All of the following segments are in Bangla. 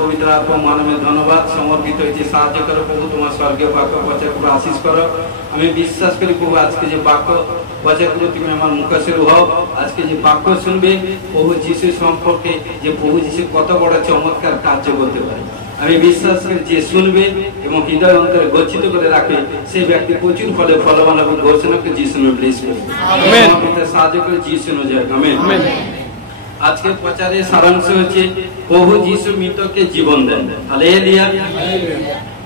পবিত্র আত্মা মানবে ধন্যবাদ সমর্পিত হয়েছে। সাহায্য করো প্রভু, তোমার স্বর্গীয় বাক্য বচনগুলো আশীষ করো। আমি বিশ্বাস করি প্রভু আজকে যে বাক্য বচনগুলো তুমি আমার মুখে হও, আজকে যে বাক্য শুনবে প্রভু যিশু সম্পর্কে, যে প্রভু যিশু কত বড় চমৎকার কার্য করতে পারে, আমি বিশ্বাস করি যে শুনবে এবং হৃদয় অন্তরে গচ্ছিত করে রাখবে সেই ব্যক্তি প্রচুর ফলে ফলবান হবে। ঘোষণাকে যিশু নামে ব্লেস করি, সাহায্য করে যিশু নামে। আমেন। আজকে প্রচারের সারাংশ হচ্ছে প্রভু যিশু মৃতকে জীবন দেন। হালেলুয়া।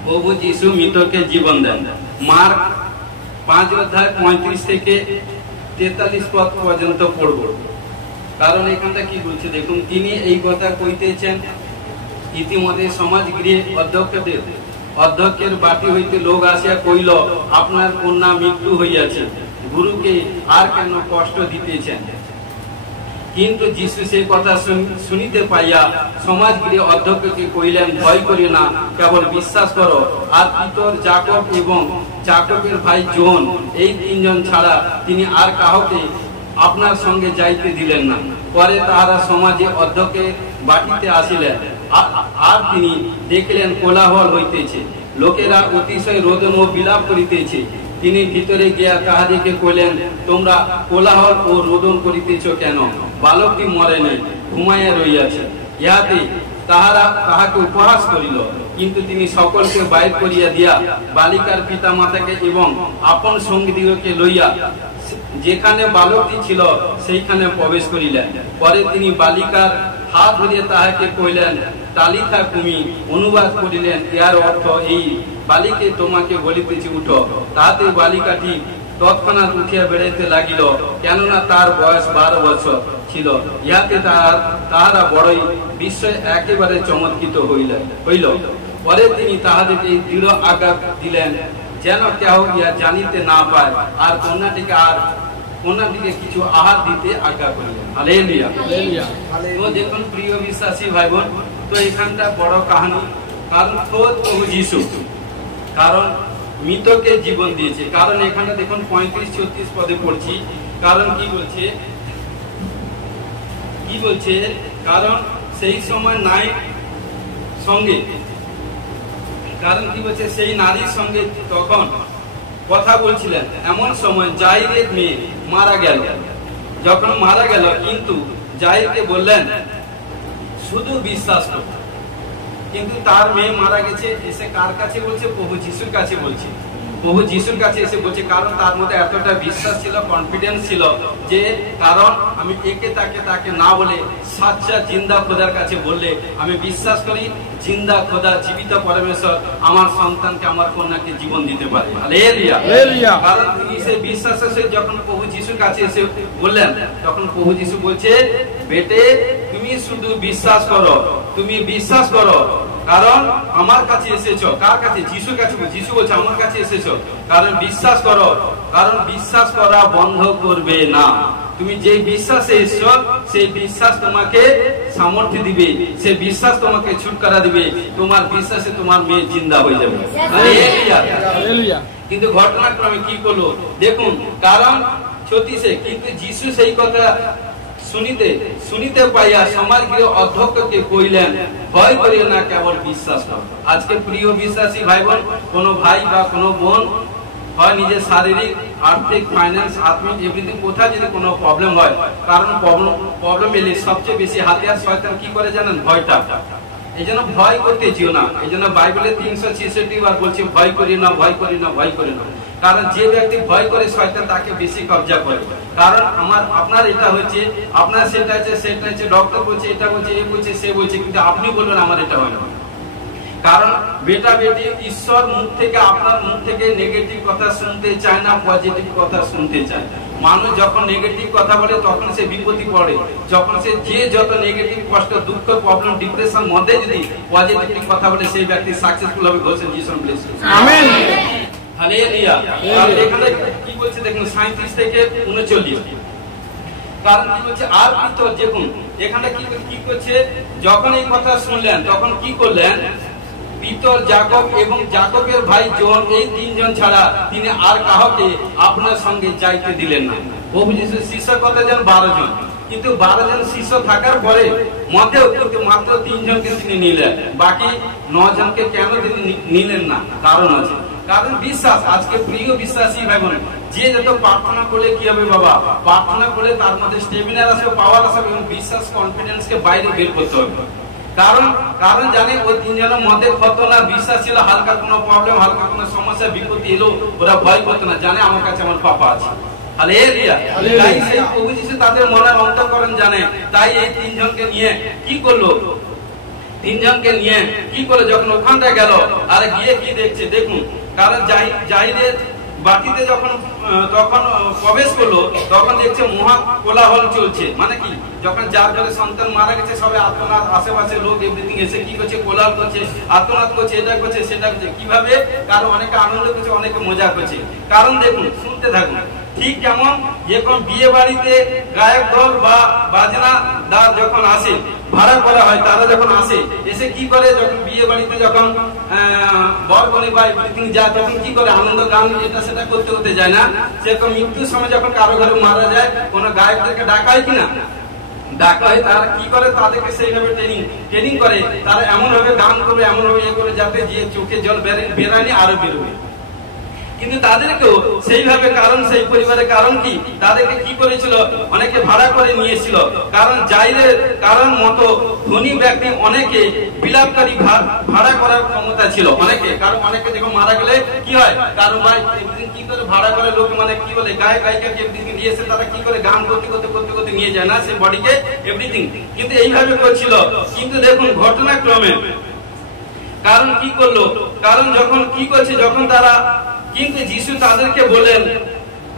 প্রভু যিশু মৃতকে জীবন দেন। মার্ক 5:35 থেকে 43 পদ পর্যন্ত পড়ব। কারণ এখানটা কি বলছে দেখুন, তিনি এই কথা কইতেছেন ইতিমধ্যে সমাজগৃহে অধ্যক্ষের বাটি হইতে লোক আসিয়া কইল, আপনার কন্যা মৃত্যু হইয়াছে, গুরুকে আর কেন কষ্ট দিতেছেন? কিন্তু যিশু সেই কথা শুনিতে পাইয়া সমাজগৃহে অধ্যক্ষকে কইলেন, ভয় করি না, কেবল বিশ্বাস করো। আর পিতর যাকব এবং যাকবের ভাই জন, এই তিনজন ছাড়া তিনি আর কাউকে আপনার সঙ্গে যাইতে দিলেন না। পরে তাহারা সমাজে অধ্যক্ষের বাটিতে আসিলেন, আর তিনি দেখলেন কোলাহল হইতেছে, লোকেরা অতিশয় রোদন ও বিলাপ করিতেছে। তিনি ভিতরে গিয়া তাহাদিকে কইলেন, তোমরা কোলাহল ও রোদন করিতেছ কেন? বালকটি মরে নাই, ঘুমাইয়া রইয়াছে। ইহাতে তাহারা তাহাকে উপহাস করিল। কিন্তু তিনি সকলকে বাইর করিয়া দিয়া বালিকার পিতা মাতাকে এবং আপন সঙ্গীদিগকে লইয়া যেখানে বালকটি ছিল সেইখানে প্রবেশ করিলেন। পরে তিনি বালিকার হাত ধরিয়া তাহাকে কইলেন, তালিথা কুমি, অনুবাদ করিলেন, ইহার অর্থ এই, বালিকে তোমাকে বলিতেছি উঠো। তাহাতে বালিকাটি তৎক্ষণাৎ উঠিয়া বেড়াইতে লাগিল, কেননা তার বয়স 12 বছর ছিল। ইহাতে তাহারা বড়ই বিস্ময়ে একেবারে চমৎকৃত হইল। পরে তিনি তাহাদেরকে দৃঢ় আজ্ঞা দিলেন, যেন কেহ ইহা জানিতে না পায়, আর কন্যাটিকে কিছু আহার দিতে আজ্ঞা করিলেন। হালেলুয়া। দেখুন প্রিয় বিশ্বাসী ভাই বোন, তো এখানটা বড় কাহিনী। কারণ খোদ প্রভু যিশু, কারণ মৃতকে জীবন দিয়েছে। কারণ এখানে দেখুন 35-36 পদে পড়ছি। কারণ কি বলছে, কারণ সেই সময় নাই সঙ্গে, কারণ কি বলছে, সেই নারীর সঙ্গে তখন কথা বলছিলেন, এমন সময় যাইরের মেয়ে মারা গেল। যখন মারা গেল, কিন্তু যাইরকে বললেন শুধু বিশ্বাস কর। কিন্তু তার মেয়ে মারা গেছে, এসে কার কাছে বলছে? প্রভু যিশুর কাছে বলছে। প্রভু যিশুর কাছে এসে বলছে, কারণ তার মধ্যে এতটা বিশ্বাস ছিল, কনফিডেন্স ছিল যে কারণ আমি একে তাকে না বলে সাচ্চা জিন্দা খোদার কাছে বললে আমি বিশ্বাস করি জিন্দা খোদা, জীবিত পরমেশ্বর আমার সন্তানকে, আমার কন্যাকে জীবন দিতে পারে। হালেলুয়া। কারণ তিনি সেই বিশ্বাস এসে যখন প্রভু যিশুর কাছে এসে বললেন, তখন প্রভু যিশু বলছে, বেটে তুমি শুধু বিশ্বাস করো, তুমি বিশ্বাস করো, কারণ আমার কাছে এসেছো। কার কাছে? যিশুর কাছে। যিশু বলছে আমার কাছে এসেছো কারণ বিশ্বাস করো, কারণ বিশ্বাস করা বন্ধ করবে না। তুমি যে বিশ্বাসে এসছো, সেই বিশ্বাস তোমাকে সামর্থ্য দিবে, সেই বিশ্বাস তোমাকে ছুটকারা দিবে। তোমার বিশ্বাসে তোমার মেয়ে জিন্দা হয়ে যাবে। কিন্তু ঘটনাক্রমে কি করলো দেখুন, কারণ 36, কিন্তু যিশু সেই কথা শুনিতে পাইয়া সমাজগৃহ অধ্যক্ষকে কইলেন, ভয় করিও না, কেবল বিশ্বাস কর। আজকে প্রিয় বিশ্বাসী ভাই বোন, কোন ভাই বা কোন বোন হয় নিজের শারীরিক, আর্থিক, ফাইন্যান্স, আত্মিক, এভরিথিং কোথায় যদি কোনো প্রবলেম হয়, কারণ প্রবলেম এলে সবচেয়ে বেশি হাতিয়ার শয়তান কি করে জানেন? ভয়টা। এই জন্য ভয় করতে যেও না। এই জন্য বাইবেলে 366 বার বলছে, ভয় করি না, ভয় করি না, ভয় করি না। কারণ যে ব্যক্তি ভয় করে, শয়তান তাকে বেশি কবজা করে। কারণ আপনার এটা হচ্ছে, আপনার সেটা হচ্ছে, ডক্টর বলছে, এটা বলছে, এ বলছে, সে বলছে, কিন্তু আপনি বলবেন আমার এটা হয় না। কারণ বেটা বেটি ঈশ্বর মুখ থেকে, আপনার মুখ থেকে নেগেটিভ কথা শুনতে চায় না, পজিটিভ কথা শুনতে চায়। মানুষ যখন নেগেটিভ কথা বলে তখন সে বিপত্তি পড়ে। যখন সে যে যত নেগেটিভ, কষ্ট, দুঃখ, প্রবলেম, ডিপ্রেশন মধ্যে যদি পজিটিভ কথা বলে, সেই ব্যক্তি সাকসেসফুল হবে। ঘোষণা যিশু ব্লেস করুন। আমেন। হালেলুয়া। আর এখানে কি বলছে দেখুন 37 থেকে 39। কারণ কি বলছে, আর পিতর, দেখুন এখানে কি করছে, যখন এই কথা শুনলেন তখন কি করলেন? পিতর যাকব এবং যাকবের ভাই জন, এই তিনজন ছাড়া তিনি আর কাউকে আপনার সঙ্গে যাইতে দিলেন না। প্রভু যিশু শিষ্য কত জন? 12 জন। কিন্তু 12 জন শিষ্য থাকার পরে মতেও কিন্তু মাত্র 3 জনকে তিনি নিলেন, বাকি 9 জনকে কেন তিনি নিলেন না? কারণ আছে, কারণ বিশ্বাস। আজকে প্রিয় বিশ্বাসী ভাই বোন, যে যত প্রার্থনা করলে কি হবে বাবা? প্রার্থনা করলে তার মধ্যে স্টেমিনা আসবে, পাওয়ার আসবে এবং বিশ্বাস কনফিডেন্সকে বাইরে বের করতে হবে। কারণ জানে ওই 3 জনের মধ্যে কত না বিশ্বাস ছিল, হালকা কোনো প্রবলেম, হালকা কোনো সমস্যা বিপত্তি এলো ওরা ভয় করতো না, জানে আমার কাছে আমার পাপা আছে। হালেলুয়া। তাই সেই প্রভু যিশু তাদের মনের অন্তঃকরণ জানে। তাই এই 3 জনকে নিয়ে কি করলো? 3 জনকে নিয়ে কি করলো? যখন ওখানটা গেল আর গিয়ে কি দেখছে দেখুন, কারণ জাহিরের বাটিতে যখন প্রবেশ করলো তখন দেখছে মহা কোলাহল চলছে। মানে কি, যখন যার জন্য সন্তান মারা গেছে সবাই আত্মনাদ, আশেপাশে লোক এভরিথিং এসে কি করছে? কোলাহল করছে, আত্মনাদ করছে, এটা করছে সেটা করছে। কিভাবে? কারণ অনেকে আনন্দ করছে, অনেকে মজা করছে। কারণ দেখুন, শুনতে থাকুন। ঠিক যেমন যখন বিয়ে বাড়িতে গায়ক দল বা বাজনাদার যখন আসে, ভাড়া করা হয়, তারা যখন আসে এসে কি করে? যখন বিয়ে বাড়িতে যখন বরকনে বা এভরিথিং যায় তখন কি করে? আনন্দ গান এটা সেটা করতে করতে যায় না? সেরকম মৃত্যুর সময় যখন কারো ঘরে মারা যায় কোন গায়কদেরকে ডাকা হয় কিনা? ডাকা হয়। তারা কি করে? তাদেরকে সেইভাবে ট্রেনিং করে, তারা এমন ভাবে গান করবে, এমন ভাবে ইয়ে করে যাতে যে চোখে জল বেরানি আরো বেরোবে। কিন্তু তাদেরকেও সেইভাবে, কারণ সেই পরিবারের কারণ কি, তাদেরকে কি করেছিল? অনেকে ভাড়া করে নিয়েছিল। কারণ জাইরের কারণ মতো ধনী ব্যক্তি অনেকে বিলাপকারী ভাড়া করার ক্ষমতা ছিল অনেকে। কারণ অনেকে যখন মারা গেলে কি হয়? কারণ ভাই কি করে ভাড়া করে লোক, মানে কি বলে গায়ক গায়িকাকে এভরিথিং নিয়ে এসে তারা কি করে গান করতে করতে করতে করতে নিয়ে যায় না সে বডিকে এভরিথিং। কিন্তু এইভাবে করছিল। কিন্তু দেখুন ঘটনাক্রমে কারণ কি করলো? কারণ যখন কি করছে, যখন তারা, কিন্তু যিশু তাদেরকে বলেন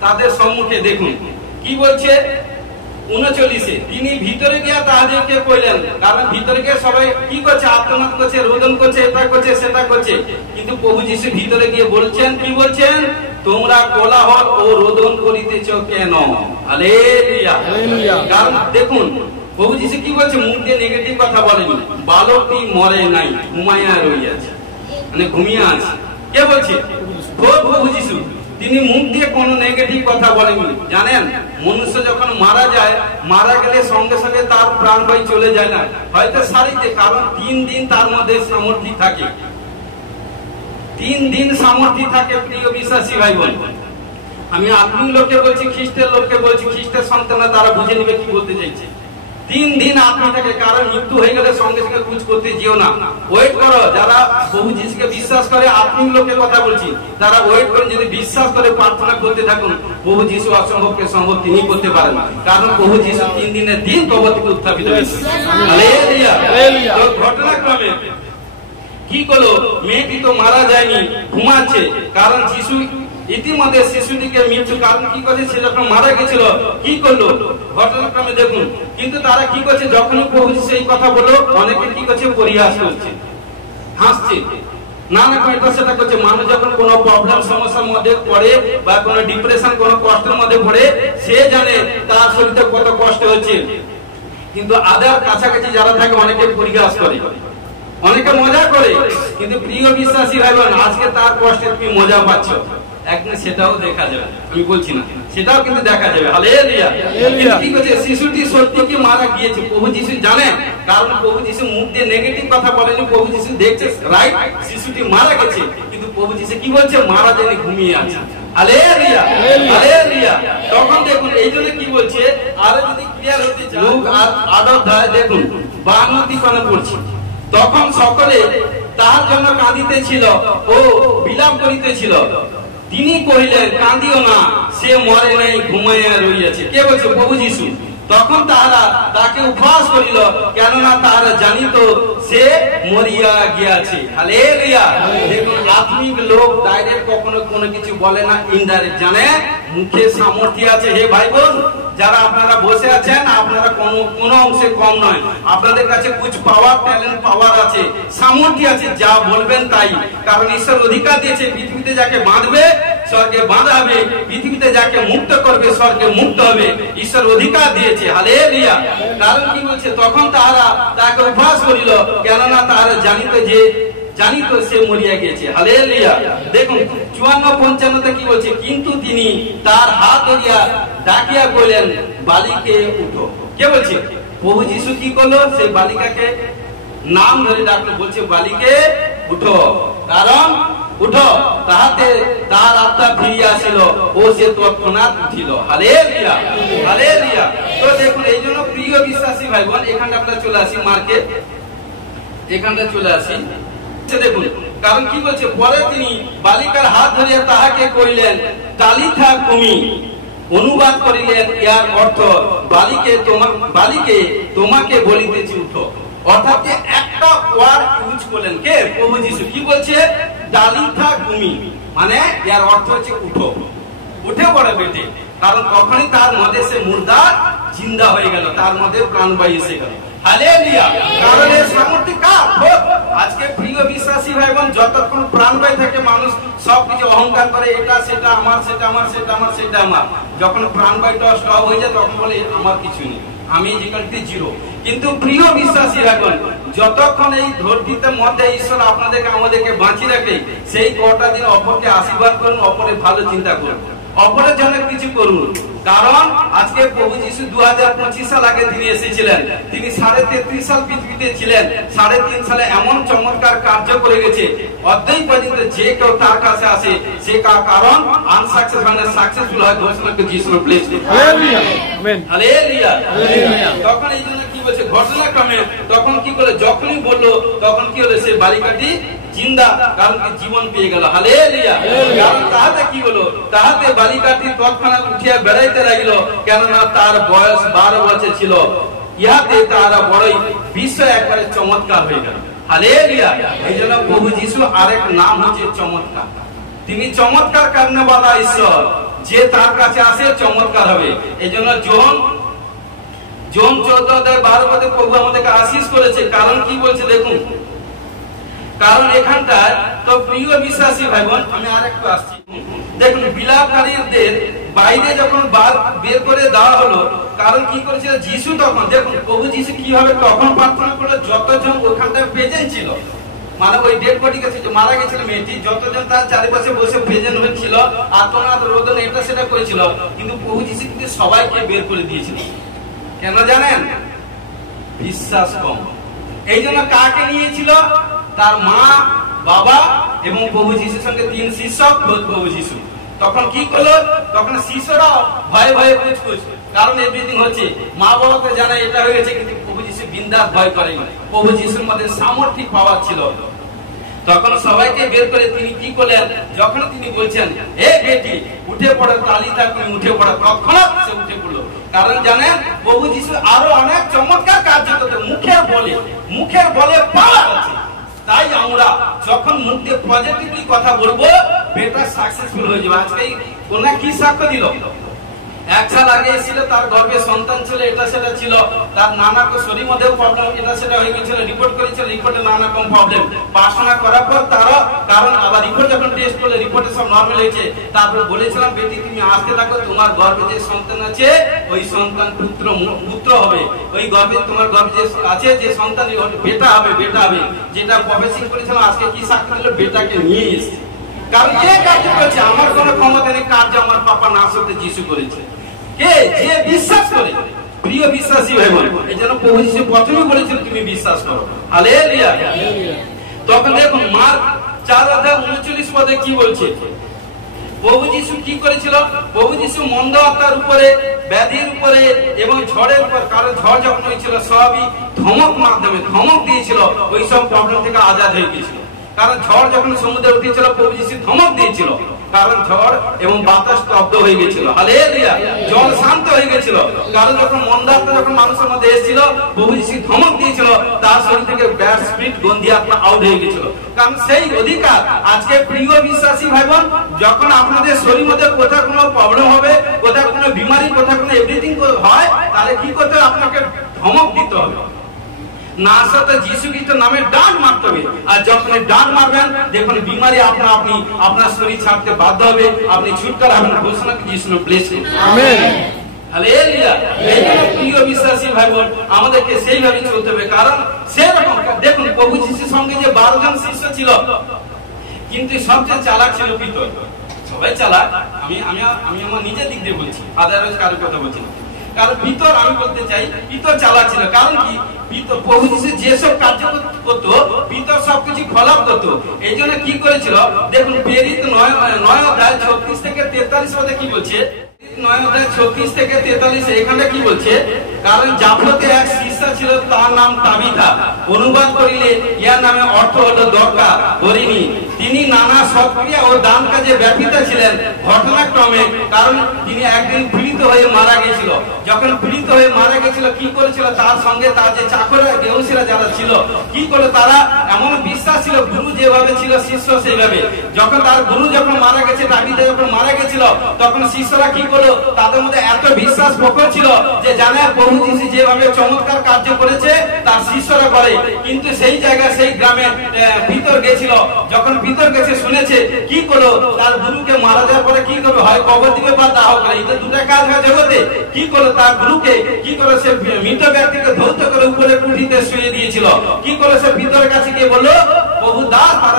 তাদের সম্মুখে, দেখুন কি বলছে 39-এ, তিনি ভিতরে গিয়া তাদেরকে কইলেন। কারণ ভিতরে গিয়ে সবাই কি করছে? আত্মনাদ করছে, রোদন করছে, এটা করছে সেটা করছে। কিন্তু প্রভু যিশু ভিতরে গিয়ে বলছেন, কি বলছেন? তোমরা কোলাহল ও রোদন করিতেছ কেন? হালেলুয়া। কারণ দেখুন প্রভু যিশু কি বলছে? মুখ দিয়ে নেগেটিভ কথা বলেনি। বালকটি মরে নাই, ঘুমাইয়া রইয়াছে, মানে ঘুমিয়ে আছে। কে বলছে? প্রভু যিশু। তিনি মুখ দিয়ে কোনো নেগেটিভ কথা বলেননি। জানেন, মনুষ্য যখন মারা যায়, মারা গেলে সঙ্গে সঙ্গে তার প্রাণ বায়ু চলে যায় না, হয়তো সারিতে। কারণ 3 দিন তার মধ্যে সামর্থ্য থাকে, 3 দিন সামর্থ্য থাকে। প্রিয় বিশ্বাসী ভাই বোন, আমি আত্মীয় লোককে বলছি, খ্রিস্টের লোককে বলছি, খ্রিস্টের সন্তানরা তারা বুঝে নেবে কি বলতে চাইছে। 3 দিন আত্মা থাকে। কারণ মৃত্যু হয়ে গেলে সঙ্গে সঙ্গে কুচ করতে যেও না, ওয়েট করো। যারা প্রভু যিশুকে বিশ্বাস করে, আত্মীয় লোকের কথা বলছি, তারা ওয়েট করেন। যদি বিশ্বাস করে প্রার্থনা করতে থাকুন, প্রভু যিশু অসম্ভবকে সম্ভব তিনি করতে পারেন। কারণ প্রভু যিশু 3 দিনের দিন কবর থেকে উত্থাপিত হয়েছে। হালেলুয়া। ঘটনাক্রমে কি করলো? মেয়েটি তো মারা যায়নি, ঘুমাচ্ছে। কারণ যিশু ইতিমধ্যে শিশুটিকে মৃত্যু, কারণ কি করছে? সে যখন মারা গেছিল কি করলো? ঘটনাক্রমে দেখুন। কিন্তু তারা কি করছে? যখনই প্রভু যিশু এই কথা বললো, অনেকে কি করছে? পরিহাস করছে, হাসছে, নানা এটা সেটা করছে। মানুষ যখন কোনো প্রবলেম সমস্যার মধ্যে পড়ে বা কোনো ডিপ্রেশন, কোনো কষ্টের মধ্যে পড়ে, সে জানে তার শরীরে কত কষ্ট হচ্ছে। কিন্তু আদার কাছাকাছি যারা থাকে অনেকে পরিহাস করে, অনেকে মজা করে। কিন্তু প্রিয় বিশ্বাসী ভাই বোন, আজকে তার কষ্টে তুমি মজা পাচ্ছ, একদিন সেটাও দেখা যাবে। আমি বলছি না, সেটাও কিন্তু দেখা যাবে। হালেলুয়া। কি করছে? শিশুটি সত্যি কি মারা গিয়েছে? প্রভু যিশু জানেন। কারণ প্রভু যিশু মুখ দিয়ে নেগেটিভ কথা বলেনি। প্রভু যিশু দেখছে রাইট, শিশুটি মারা গেছে, কিন্তু প্রভু যিশু কি বলছে? মারা যায়নি, ঘুমিয়ে আছে। Hallelujah, hallelujah. তখন দেখুন এই জন্য কি বলছে, আরো যদি ক্লিয়ার হতে চান, লূক 8 অধ্যায় দেখুন 52 পড়ছি। তখন সকলে তার জন্য কাঁদিতেছিল ও বিলাপ করিতেছিল। তিনি কহিলেন, কাঁদিও না, সে মরে নাই, ঘুমাইয়া রইয়াছে। কে বলছে? প্রভু যিশু। তখন তাহারা তাকে উপহাস করিল, কেননা তাহারা জানিত সে মরিয়া গিয়াছে। হালেলুয়া। দেখুন আত্মিক লোক ডাইরেক্ট কখনো কোনো কিছু বলে না, ইনডাইরেক্ট জানে। মুখে সামর্থ্য আছে। হে ভাই বোন, যারা আপনারা বসে আছেন, আপনারা কোনো অংশে কম নয়। আপনাদের কাছে কুছ পাওয়ার, ট্যালেন্ট পাওয়ার আছে, সামর্থ্য আছে, যা বলবেন তাই। কারণ ঈশ্বর অধিকার দিয়েছে, পৃথিবীতে যাকে বাঁধবে স্বর্গে বাঁধা হবে, পৃথিবীতে যাকে মুক্ত করবে স্বর্গে মুক্ত হবে। ঈশ্বর অধিকার দিয়েছে। হালেলুয়া। কারণ কি বলছে? তখন তাহারা তাকে উপহাস করিল, কেননা তাহারা জানিত সে মরিয়া গেছে। হালেলুয়া। দেখুন 54-55 কি বলছে? কিন্তু তিনি তার হাত ধরিয়া ডাকিয়া কইলেন, বালিকে উঠো। কে বলছে? প্রভু যিশু কি করলো? সেই বালিকাকে নাম ধরে ডাকলো, বলছে বালিকে উঠো, কারণ উঠো, তাহাতে তার আত্মা ফিরিয়া আসিল, ও সে তৎক্ষণাৎ উঠিল। Hallelujah, hallelujah. তো দেখুন, এই জন্য প্রিয় বিশ্বাসী ভাই বোন, এখানটা আমরা চলে আসি মার্কে, এখানটা চলে আসি, দেখুন কারণ কি বলছে, পরে তিনি বালিকার হাত ধরিয়া তাহাকে কইলেন তালিথা কুমি, অনুবাদ করিলেন ইয়ার অর্থ বালিকে তোমাকে বলিতেছি উঠো। অর্থাৎ যে একটা ওয়ার্ড ইউজ করলেন কে? প্রভু যিশু। কি বলছে? তালিথা কুমি, মানে ইয়ার অর্থ হচ্ছে উঠো, উঠে পড়ে বেটে। কারণ তখনই তার মধ্যে সে মুর্দা জিন্দা হয়ে গেল, তার মধ্যে প্রাণবায়ু এসে গেল। হালেলুয়া। কারণ এর সামর্থ্য কার? আজকে প্রিয় বিশ্বাসী ভাই বোন, যতক্ষণ প্রাণবায়ু থাকে মানুষ সবকিছু অহংকার করে, এটা সেটা আমার, সেটা আমার, সেটা আমার, সেটা আমার। যখন প্রাণবায়ুটা স্টপ হয়ে যায় তখন বলে আমার কিছু নেই, আমি যেখানে জিরো। কিন্তু প্রিয় বিশ্বাসী ভাই বোন, যতক্ষণ এই ধৈর্যের মধ্যে ঈশ্বর আপনাদেরকে আমাদেরকে বাঁচিয়ে রাখে, সেই কটা দিন অপরকে আশীর্বাদ করুন, অপরের ভালো চিন্তা করুন, অপরের জন্য কিছু করুন। কারণ আজকে প্রভু যিশু 2025 সাল আগে তিনি এসেছিলেন, তিনি 33.5 সাল পৃথিবীতে ছিলেন, 3.5 সালে এমন চমৎকার কার্য করে গেছে, অদ্বৈত পর্যন্ত যে কেউ তার কাছে আসে সে কারণ আনসাকসেস মানে সাকসেসফুল হয়, ঘোষণাকে যিশু ব্লেস করে। Hallelujah, amen, hallelujah, hallelujah. তখন এই জন্য কি বলছে ঘটনাক্রমে, তখন কি করে যখনই বললো তখন কি হলো, সে বালিকাটি জিন্দা, কারণ কি জীবন পেয়ে গেল। হালেলুয়া। কারণ তাহাতে কি হলো, তাহাতে বালিকাটি তৎক্ষণাৎ উঠিয়া বেড়াইতে লাগিল, কেননা তার বয়স 12 বছর ছিল। ইহাতে তারা বড়ই বিশ্ব একবারে চমৎকার হয়ে গেল। হালেলুয়া। এই জন্য প্রভু যিশু আরেক নাম হচ্ছে চমৎকার। তিনি চমৎকার করনেওয়ালা ঈশ্বর, যে তার কাছে আসে চমৎকার হবে। এই জন্য জন 14:12 প্রভু আমাদেরকে আশীষ করেছে। কারণ কি বলছে দেখুন, কারণ এখানটায় তো প্রিয় বিশ্বাসী ভাই বোন, আমি আরেকটু আসছি। দেখুন, বিলাপকারীদের বাইরে যখন বের করে দেওয়া হলো, কারণ কি করেছিল যিশু, তখন দেখুন প্রভু যিশু কিভাবে তখন প্রার্থনা করলো, যতজন ওখানটায় প্রেজেন্ট ছিল, মানে ওই ডেড বডি গেছে, মারা গেছিল মেয়েটি, যতজন তার চারিপাশে বসে প্রেজেন্ট হয়েছিল, আর্তনাদ রোদন এটা সেটা করেছিল, কিন্তু প্রভু যিশু কিন্তু সবাইকে বের করে দিয়েছিল। কেন জানেন? বিশ্বাস কম। এই জন্য কাকে নিয়েছিল? তার মা, বাবা এবং প্রভু যিশুর সঙ্গে 3 শিষ্য, প্রভু যিশু। তখন কি করলো? তখন শিষ্যরাও ভয়ে ভয়ে কুচকুচ, কারণ এভরিথিং হচ্ছে, মা বাবাকে জানা এটা হয়ে গেছে, কিন্তু প্রভু যিশু বিন্দাস ভয় করেনি। প্রভু যিশুর মধ্যে সামর্থিক পাওয়ার ছিল। তখন সবাইকে বের করে তিনি কি করলেন, যখন তিনি বলছেন এ বেটি উঠে পড়ো, তালিতা তুমি উঠে পড়ো, তৎক্ষণাৎ সে উঠে পড়লো। কারণ জানেন, প্রভু যিশু আরো অনেক চমৎকার কার্য করতে, মুখের বলে পাওয়ার আছে। তাই আমরা যখন মুখ দিয়ে পজিটিভলি কথা বলবো, বেটা সাকসেসফুল হয়ে যাবে। আজকে কোনা কি সাক্ষ্য দিল, 1 সাল আগে এসেছিল, তার গর্ভে সন্তান ছিল, এটা সেটা ছিল, তার নানা শরীর মধ্যে প্রবলেম, এটা সেটা হয়ে গেছিল, রিপোর্ট করেছিল, রিপোর্টে নানা রকম প্রবলেম। পড়াশোনা করার পর তারও কারণ আবার রিপোর্ট যখন টেস্ট করলে রিপোর্টে সব নরমাল হয়েছে, তারপর বলেছিলাম বেটি তুমি আসতে থাকো, তোমার গর্ভে যে সন্তান আছে ওই সন্তান পুত্র হবে, ওই গর্ভে তোমার গর্ভে যে আছে যে সন্তান বেটা হবে, যেটা প্রফেসিং করেছিলাম, আজকে কি সাক্ষ্য দিল, বেটাকে নিয়ে এসেছে। কারণ যে কার্য করেছে, আমার কোনো ক্ষমতা নেই, কার্য আমার পাপা না সত্যি যিশু করেছে। কে? যে বিশ্বাস করে। প্রিয় বিশ্বাসী ভাই বোন, এই জন্য প্রভু যিশু প্রথমে বলেছিল তুমি বিশ্বাস করো। হালেলুয়া। তখন দেখুন মার্ক 4:39 কি বলছে, প্রভু যিশু কি করেছিল? প্রভু যিশু মন্দ আত্মার উপরে, ব্যাধির উপরে এবং ঝড়ের উপর, কারণ ঝড় যখন হয়েছিল সবই ধমক দিয়েছিল, ওই সব প্রবলেম থেকে আজাদ হয়ে গিয়েছিল। কারণ ঝড় যখন সমুদ্রে উঠেছিল, প্রভু যিশু ধমক দিয়েছিল, কারণ ঝড় এবং বাতাস স্তব্ধ হয়ে গেছিল। হালেলুয়া। জল শান্ত হয়ে গেছিল, কারণ যখন মন্দাত্মা যখন মানুষের মধ্যে এসেছিল, প্রভু যিশু ধমক দিয়েছিল, তার শরীর থেকে ব্যাড স্পিরিট, গন্ধি আত্মা আউট হয়ে গেছিল। কারণ সেই অধিকার আজকে প্রিয় বিশ্বাসী ভাই বোন, যখন আপনাদের শরীর মধ্যে কোথাও কোনো প্রবলেম হবে, কোথাও কোনো বিমারি, কোথাও কোনো এভরিথিং হয়, তাহলে কি করতে হবে? আপনাকে ধমক দিতে হবে, না সাথে যিশু খ্রিস্টের নামে ডান মারতে হবে। আর যখন ডান মারবেন, দেখুন বিমারি আপনি আপনার শরীর ছাড়তে বাধ্য হবে, আপনি ছুটকারা হবেন। ঘোষণা কি যিশু ব্লেস করুন। Amen, hallelujah. এই জন্য প্রিয় বিশ্বাসী ভাই বোন, আমাদেরকে সেইভাবে চলতে হবে। কারণ সেরকম দেখুন, প্রভু যিশুর সঙ্গে যে 12 জন শিষ্য ছিল, কিন্তু সবচেয়ে চালাক ছিল পিতর। সবাই চালাক, আমি আমার নিজের দিক দিয়ে বলছি, আদারওয়াইজ কারোর কথা বলছি না। কারণ ভিতর আমি বলতে চাই ভিতর চালা ছিল। কারণ কি প্রভু যিশু যেসব কার্য করতো ভিতর সবকিছু ফলাপ করতো। এই জন্য কি করেছিল দেখুন, প্রেরিত 9 অধ্যায় 36 থেকে 43 পদে কি বলছে, 9 অধ্যায় 36 থেকে 43 এখানে কি বলছে, কারণ জাফলতে এক শিষ্যা ছিল, তার নাম তাবিথা, অনুবাদ করিলে ইয়ার নামে অর্থ হলো দরকার হরিণী। তিনি নানা সৎক্রিয়া ও দান কাজে ব্যাপৃত ছিলেন। ঘটনাক্রমে কারণ তিনি একদিন পীড়িত হয়ে মারা গেছিল। যখন পীড়িত হয়ে মারা গেছিল কি করেছিল, তার সঙ্গে তার যে চাকররা গেহসীরা যারা ছিল কি করলো, তারা এমন বিশ্বাস ছিল গুরু যেভাবে ছিল শিষ্য সেইভাবে। যখন তার গুরু যখন মারা গেছে, তাবিথা যখন মারা গেছিল, তখন শিষ্যরা কি করলো, তাদের মধ্যে এত বিশ্বাস প্রখর ছিল যে জানে প্রভু যিশু যেভাবে চমৎকার কার্য করেছে তার শিষ্যরা করে। কিন্তু সেই জায়গায় সেই গ্রামে ভিতর গেছিল, যখন ভিতর গেছে শুনেছে কি করলো, তার গুরুকে মারা যাওয়ার পরে কি করবে, হয় কবর দিবে বা দাহ করে, এটা দুটা কাজ হয় জগতে। কি করলো, তার গুরুকে কি করে সে মৃত ব্যক্তিকে ধৌত করে উপরে কুঠিতে শুয়ে দিয়েছিল। কি করে সে ভিতরের কাছে গিয়ে বললো, প্রভু দাস তার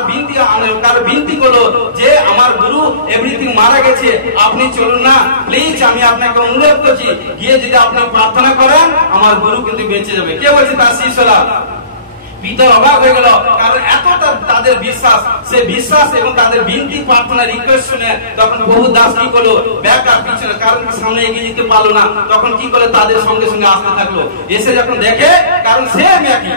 বিনতি করলো যে আমার গুরু এভরিথিং মারা গেছে, আপনি চলুন না প্লিজ, আমি আপনাকে অনুরোধ করছি, গিয়ে যদি আপনি প্রার্থনা করেন আমার গুরু কিন্তু বেঁচে যাবে। কে বলছে, তার শিষ্যরা। ভিতর অবাক হয়ে গেল, কারণ এতটা তাদের বিশ্বাস, সে বিশ্বাস এবং তাদের বিনতি প্রার্থনা রিকোয়েস্ট শুনে তখন প্রভু দাস কি করলো, ব্যাক আর পিছনে, কারণ সামনে এগিয়ে যেতে পারলো না, তখন কি করলো, তাদের সঙ্গে সঙ্গে আসতে থাকলো। এসে যখন দেখে, কারণ সে একই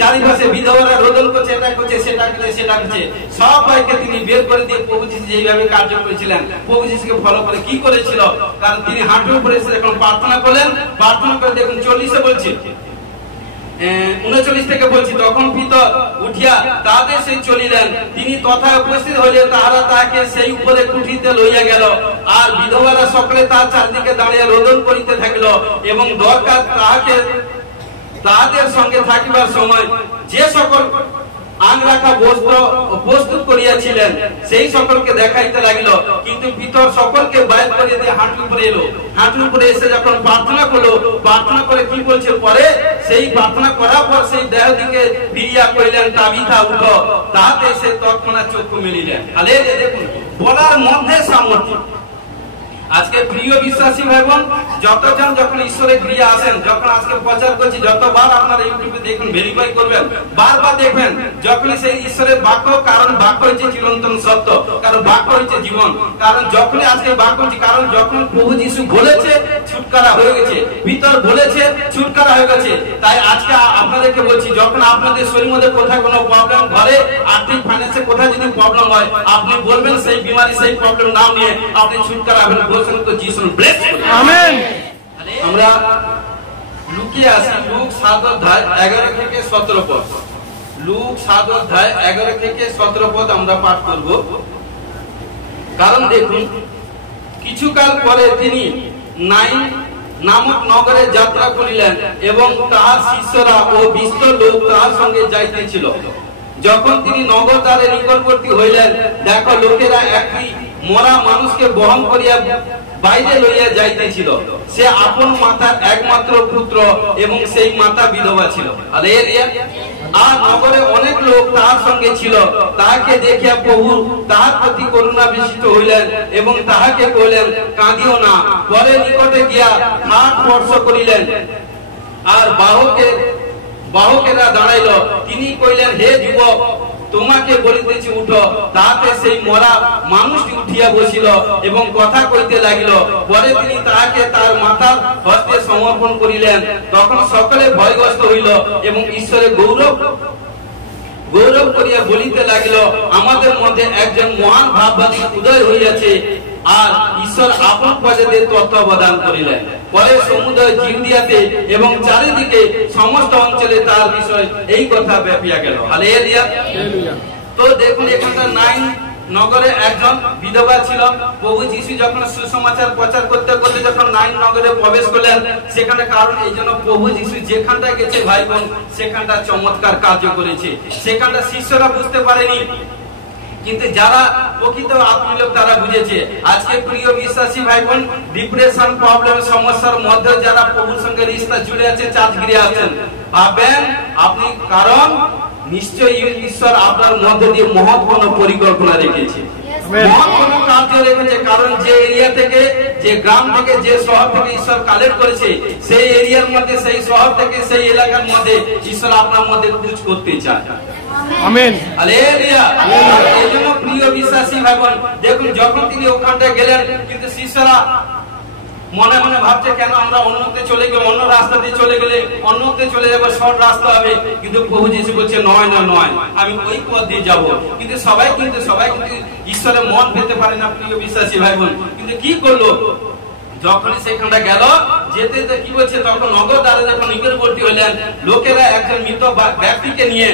চারিপাশে বিধবারা রোদন করছে, এটা করছে সেটা করছে সেটা করছে, সবাইকে তিনি বের করে দিয়ে প্রভু যিশু যেভাবে কার্য করেছিলেন, প্রভু যিশুকে ফলো করে কি করেছিল, কারণ তিনি হাঁটুর উপরে এসে যখন প্রার্থনা করলেন, প্রার্থনা করে দেখুন 40 বলছে, 39 থেকে বলছি, তখন পিতর উঠিয়া তাদের সেই চলিলেন, তিনি তথায় উপস্থিত হইলে তাহারা তাহাকে সেই উপরে কুঠিতে লইয়া গেল। আর বিধবারা সকলে তার চারদিকে দাঁড়িয়ে রোদন করিতে থাকিল, এবং দরকার তাহাদের সঙ্গে থাকিবার সময় যে সকল আং রাখা বস্ত্র প্রস্তুত করিয়াছিলেন সেই সকলকে দেখাইতে লাগিল। কিন্তু পিতর সকলকে বাইর করিয়া দিয়ে হাঁটুর উপরে এলো। হাঁটুর উপরে এসে যখন প্রার্থনা করলো, প্রার্থনা করে কি বলছে, পরে সেই প্রার্থনা করার পর সেই দেহ দিকে ফিরিয়া কইলেন, তাবিথা উঠো, তাহাতে সে তৎক্ষণাৎ চক্ষু মেলিলেন। হালেলুয়া। দেখুন, বলার মধ্যে সামর্থ্য। আজকে প্রিয় বিশ্বাসী ভাই বোন, যতজন যখন ঈশ্বরের ক্রিয়া আসেন, যখন আজকে প্রচার করছি, যতবার আপনারা ইউটিউবে দেখুন, ভেরিফাই করবেন, বারবার দেখবেন, যখন সেই ঈশ্বরের বাক্য, কারণ বাক্য হচ্ছে চিরন্তন সত্য, কারণ বাক্য হচ্ছে জীবন। কারণ যখনই আজকে বাক্য হচ্ছে, কারণ যখন প্রভু যিশু বলেছে ছুটকারা হয়ে গেছে, ভিতর বলেছে ছুটকারা হয়ে গেছে। তাই আজকে আপনাদেরকে বলছি, যখন আপনাদের শরীরের মধ্যে কোথায় কোনো প্রবলেম, ঘরে আর্থিক ফাইন্যান্সে কোথায় যদি প্রবলেম হয়, আপনি বলবেন সেই বিমারি, সেই প্রবলেম নাম নিয়ে আপনি ছুটকারা হবেন। আমরা লুকিয়ে আসি লুক 7 অধ্যায় 11 থেকে 17 পদ। লুক 7 অধ্যায় 11 থেকে 17 পদ আমরা পাঠ করব। কারণ দেখুন, কিছুকাল পরে তিনি নাইন নামক নগরে যাত্রা করিলেন, এবং তাহার শিষ্যরা ও বিস্তর লোক তাহার সঙ্গে যাইতেছিল। যখন তিনি নগর দ্বারে নিকটবর্তী হইলেন, দেখো লোকেরা একটি মরা মানুষকে বহন করিয়া বাইরে লইয়া যাইতেছিল। সে আপন মাতার একমাত্র পুত্র, এবং সেই মাতা বিধবা ছিল। আর নগরে অনেক লোক তাহার সঙ্গে ছিল। তাহাকে দেখিয়া প্রভু তাহার প্রতি করুণা বিশিষ্ট হইলেন, এবং তাহাকে কহিলেন, কাঁদিও না। পরে নিকটে গিয়া হাত স্পর্শ করিলেন, আর বাহকেরা দাঁড়াইল। তিনি কইলেন, হে যুবক, তোমাকে বলিতেছি উঠো। তাহাতে সেই মরা মানুষটি উঠিয়া বসিল এবং কথা কইতে লাগিল। পরে তিনি তাহাকে তার মাতার হস্তে সমর্পণ করিলেন। তখন সকলে ভয়গ্রস্ত হইল এবং ঈশ্বরের গৌরব করিয়া বলিতে লাগিল, আমাদের মধ্যে একজন মহান ভাববাদী উদয় হইয়াছে, আর ঈশ্বর আপন প্রজাদের তত্ত্বাবধান করিলেন। পরে সমুদয় জিউদিয়াতে এবং চারিদিকে সমস্ত অঞ্চলে তার বিষয় এই কথা ব্যাপিয়া গেল। হালেলুয়া। তো দেখুন, এখানকার 9 নগরে একজন বিধবা ছিল। প্রভু যিশু যখন সুসমাচার প্রচার করতে করতে যখন 9 নগরে প্রবেশ করলেন, সেখানে কারণ এই জন্য প্রভু যিশু যেখানটা গেছে ভাই বোন, সেখানটা চমৎকার কার্য করেছে। সেখানটা শিষ্যরা বুঝতে পারেনি, কিন্তু যারা প্রকৃত আত্মীয় তারা বুঝেছে। আজকে প্রিয় বিশ্বাসী ভাই বোন, ডিপ্রেশন, প্রবলেম, সমস্যার মধ্যে যারা প্রভুর সঙ্গে রিশতা জুড়ে আছে, চার্জ গিরে আছেন, ভাবেন আপনি, কারণ নিশ্চয়ই ঈশ্বর আপনার মধ্যে দিয়ে মহৎ কোনো পরিকল্পনা রেখেছে, মহৎ কোনো কার্য রেখেছে। কারণ যে এরিয়া থেকে যে গ্রাম থেকে যে শহর থেকে ঈশ্বর কালেক্ট করেছে সেই এরিয়ার মধ্যে সেই শহর থেকে সেই এলাকার মধ্যে ঈশ্বর আপনার মধ্যে কুচ করতে চায়। আমেন। হালেলুয়া। এইজন্য প্রিয় বিশ্বাসী ভাই বোন, দেখুন যখন তিনি ওখানটায় গেলেন, কিন্তু শিষ্যরা মনে মনে ভাবছে কেন আমরা অন্যতে চলে গেলে, অন্য রাস্তা দিয়ে চলে গেলে অন্যতে চলে যাবো, শর্ট রাস্তা হবে। কিন্তু প্রভু যিশু বলছে নয়, আমি ওই পথ দিয়ে যাবো। কিন্তু সবাই কিন্তু ঈশ্বরের মন পেতে পারে না প্রিয় বিশ্বাসী ভাই বোন। কিন্তু কি করলো, যখন সেখানটা গেল যেতে কি বলছে, তখন নগর দ্বারা যখন নিকটবর্তী হলেন, লোকেরা একজন মৃত ব্যক্তিকে নিয়ে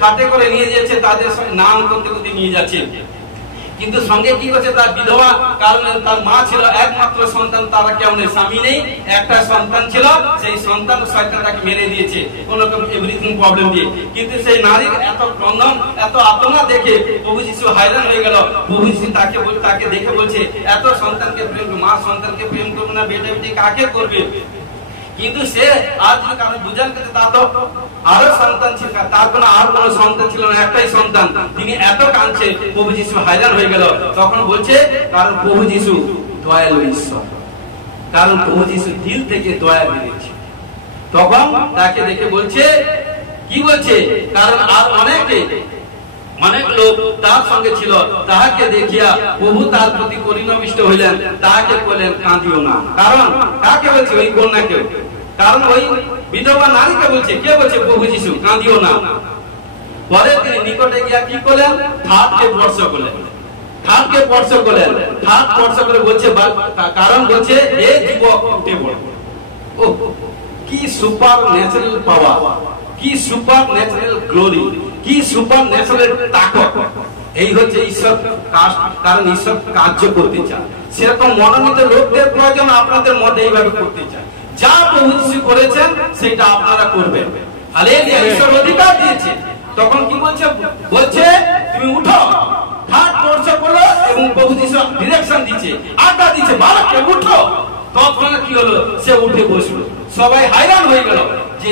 খাটে করে নিয়ে যাচ্ছে, তাদের নাম করতে নিয়ে যাচ্ছে। কিন্তু সঙ্গে কি করছে, তার বিধবা, কারণ তার মা ছিল একমাত্র সন্তান, তারা কেমন স্বামী নেই, একটা সন্তান ছিল, সেই সন্তান শয়তান তাকে মেরে দিয়েছে কোন এভরিথিং প্রবলেম দিয়ে। কিন্তু সেই নারীর এত ক্রন্দন, এত আতঙ্ক দেখে প্রভু যিশু হায়রান হয়ে গেল। প্রভু যিশু তাকে দেখে বলছে, এত সন্তানকে প্রেম, মা সন্তানকে প্রেম করবে না, বেটা বেটি কাকে করবে? কিন্তু সে আজ কারণ দুজন তার তো আরো সন্তান ছিল, তার কোনো আর কোনো সন্তান ছিল না, একটাই সন্তান। তিনি এত কাঁদছে, প্রভু যিশু হায়রান হয়ে গেল। তখন বলছে, কারণ প্রভু যিশু দয়ালু ঈশ্বর, কারণ প্রভু যিশু দিল থেকে দয়া বেরিয়েছে। তখন তাকে দেখে বলছে, কি বলছে, কারণ আর অনেক লোক তার সঙ্গে ছিল, তাহাকে দেখিয়া প্রভু তার প্রতি করুণাবিষ্ট হইলেন, তাহাকে বললেন কাঁদিও না। কারণ কাকে বলছে? ওই কন্যাকে, কারণ ওই বিধবা নারীকে বলছে। কে বলছে? প্রভু যিশু, কাঁদিও না। পরে তিনি নিকটে গিয়া কি করলেন? হাতকে স্পর্শ করলেন, হাতকে স্পর্শ করে বলছে, কারণ বলছে, হে যুবক উঠে পড়। ও কি সুপার ন্যাচারাল পাওয়ার, কি সুপার ন্যাচারাল গ্লোরি, কি সুপার ন্যাচারাল তাকত। এই হচ্ছে ঈশ্বর কাজ, কারণ ঈশ্বর কার্য করতে চায়। সেরকম মনোনীত লোকদের প্রয়োজন আপনাদের মধ্যে এইভাবে করতে চায়। যা প্রভু যিশু করেছেন সেটা আপনারা করবেন। হালেলুয়া। ঈশ্বর অধিকার দিয়েছে। তখন কি বলছে তুমি উঠো, হাত স্পর্শ করলো এবং প্রভু যিশু ডিরেকশন দিচ্ছে, আজ্ঞা দিচ্ছে, বালককে উঠো। তখন কি হলো? সে উঠে বসলো। সবাই হায়রান হয়ে গেল যে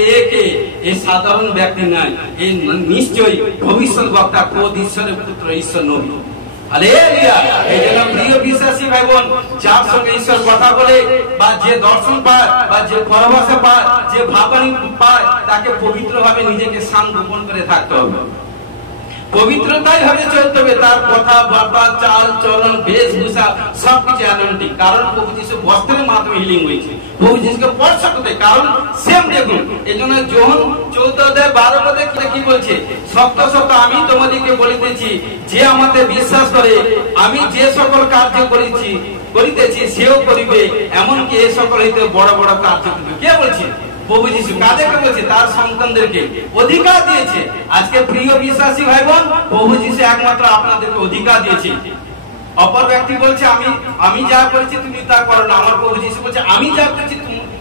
এ সাধারণ ব্যক্তি নয়, এ নিশ্চয়ই ভবিষ্যৎ বক্তা, খোদ ঈশ্বরের পুত্র, ঈশ্বর নবী। হালেলুয়া। এই জন্য প্রিয় বিশ্বাসী ভাই বোন, যার সঙ্গে ঈশ্বর কথা বলে বা যে দর্শন পায় বা যে পরভাষা পায়, যে ভাবনী পায়, তাকে পবিত্রভাবে নিজেকে সংগোপন করে থাকতে হবে। পবিত্রতাই ভাবে চলতে হবে। তার কথা বার্তা, চাল চলন, বেশভূষা সবকিছু অ্যানন্টিক। কারণ প্রভু যিশু বস্ত্রের মাধ্যমে হিলিং হয়েছে, প্রভু যিশুকে স্পর্শ করতে। কারণ সেম দেখুন, এই জন্য যোহন 14:12 কি বলছে? সত্য সত্য আমি তোমাদেরকে বলিতেছি, যে আমাকে বিশ্বাস করে, আমি যে সকল কার্য করিতেছি সেও করিবে, এমনকি এ সকল হইতে বড় বড় কার্য করিবে। কে বলছে? প্রভু যিশু। কাদেরকে বলছে? তার সন্তানদেরকে অধিকার দিয়েছে। আজকে প্রিয় বিশ্বাসী ভাই বোন, প্রভু যিশু একমাত্র আপনাদেরকে অধিকার দিয়েছে। অপর ব্যক্তি বলছে, আমি যা করেছি তুমি তা করো না। আমার প্রভু যিশু বলছে, আমি যা করেছি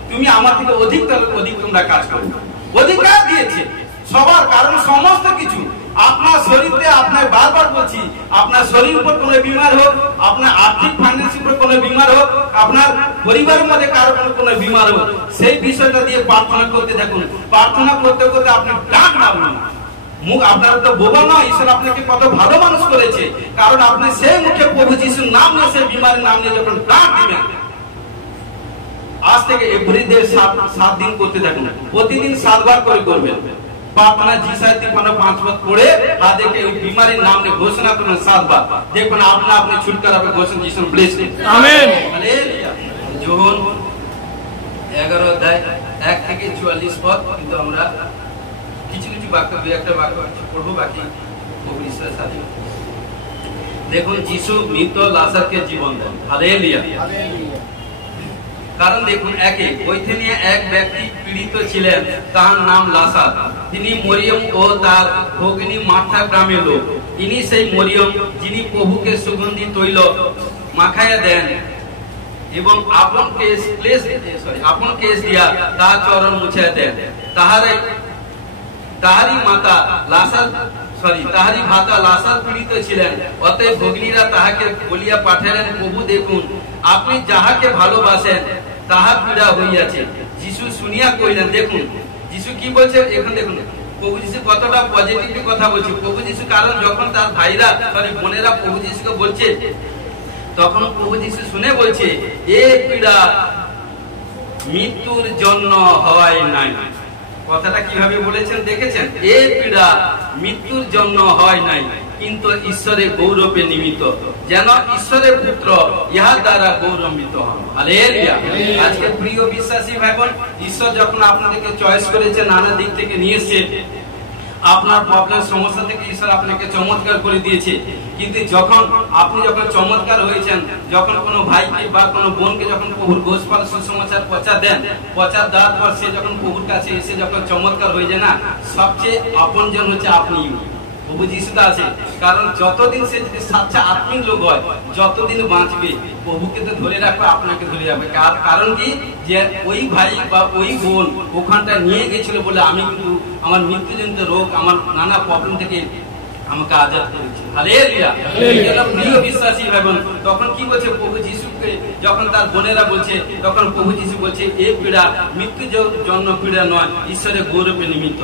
তুমি আমার থেকে অধিক তোমরা কাজ করো। অধিকার দিয়েছে সবার। কারণ সমস্ত কিছু আপনার শরীরে, আপনার বারবার বলছি, আপনার শরীর উপর কোনো বিমার হোক, আপনার আর্থিক ফাইন্যান্স উপর কোনো বিমার হোক, আপনার পরিবারের মধ্যে কারো কোনো বিমার হোক, সেই বিষয়টা দিয়ে প্রার্থনা করতে দেখুন। প্রার্থনা করতে করতে আপনি ডাক নামুন। মুখ আপনার তো বোবা নয়, ঈশ্বর আপনাকে কত ভালো মানুষ করেছে। কারণ আপনি সেই মুখে প্রভু যিশুর নাম নিয়ে, সেই বিমারের নাম নিয়ে যখন ডাক দিবেন, আজ থেকে এভরিডে 7 দিন করতে থাকুন। প্রতিদিন 7 বার করে করবেন। প্রার্থনা জিসাই 5 বার পড়ে তাদেরকে ওই বিমারির নাম নিয়ে ঘোষণা করুন 7 বার। দেখুন আপনি ছুটকারা হবে। ঘোষণা যিশু ব্লেস। আমেন। হালেলুয়া। যোহন 11:1 থেকে 44 পদ। কিন্তু আমরা কিছু বাক্য, একটা বাক্য পড়বো, বাকি প্রভু ঈশ্বরের সাথে। দেখুন যিশু মৃত লাজারকে জীবন দেন। হালেলুয়া। কারণ দেখুন, বৈথানিয়া এক ব্যক্তি পীড়িত ছিলেন, তার নাম লাজার। তিনি মরিয়ম ও তার ভগিনী মার্থা গ্রামের লোক। ইনি সেই মরিয়ম যিনি প্রভুকে সুগন্ধি তৈল মাখাইয়া দেন এবং আপন কেশ দিয়া তার চরণ মুছিয়া দেন। তাহারি ভাতা লাজার পীড়িত ছিলেন। অতএব ভগ্নীরা তাহাকে বলিয়া পাঠালেন, প্রভু দেখুন, আপনি যাহাকে ভালোবাসেন তাহার পীড়া হইয়াছে। যিশু শুনিয়া কইলেন। দেখুন যিশু কি বলছে এখন, দেখুন প্রভু যিশু কতটা পজিটিভলি কথা বলছে। প্রভু যিশু, কারণ যখন তার বোনেরা প্রভু যিশুকে বলছে তখন প্রভু যিশু শুনে বলছে, এ পীড়া মৃত্যুর জন্য হয় নাই। কথাটা কিভাবে বলেছেন দেখেছেন? এ পীড়া মৃত্যুর জন্য হয় নাই, কিন্তু ঈশ্বরের গৌরবে নিমিত্ত, যেন ঈশ্বরের পুত্র ইহা দ্বারা গৌরবিত হন। হালেলুয়া। আজকে প্রিয় বিশ্বাসী ভাই বোন, ঈশ্বর যখন আপনাদেরকে চয়েস করেছে, নানা দিক থেকে নিয়ে এসেছে, আপনার প্রবলেম সমস্যা থেকে ঈশ্বর আপনাকে চমৎকার করে দিয়েছে, কিন্তু যখন আপনি চমৎকার হয়েছেন, যখন কোনো ভাইকে বা কোনো বোনকে যখন প্রভুর গোস্পাল সুসমাচার প্রচার দেন, প্রচার দেওয়ার পর সে যখন প্রভুর কাছে এসে যখন চমৎকার হয়ে যায় না, সবচেয়ে আপনজন হচ্ছে আপনি। প্রভু যিশুটা আছে, কারণ যতদিন সে যদি সাচ্চা আত্মিক লোক হয়, যতদিন বাঁচবে, প্রভুকে তো ধরে রাখবে, আপনাকে ধরে রাখবে। কারণ কি, যে ওই ভাই বা ওই বোন ওখানটা নিয়ে গেছিল বলে আমি কিন্তু আমার মৃত্যুজনিত রোগ, আমার নানা প্রবলেম থেকে আমাকে আজাদ করেছে। হালেলুয়া। প্রিয় বিশ্বাসী ভাই বোন, তখন কি বলছে প্রভু যিশুকে, যখন তার বোনেরা বলছে, তখন প্রভু যিশু বলছে, এ পীড়া মৃত্যুর জন্য পীড়া নয়, ঈশ্বরের গৌরবের নিমিত্ত।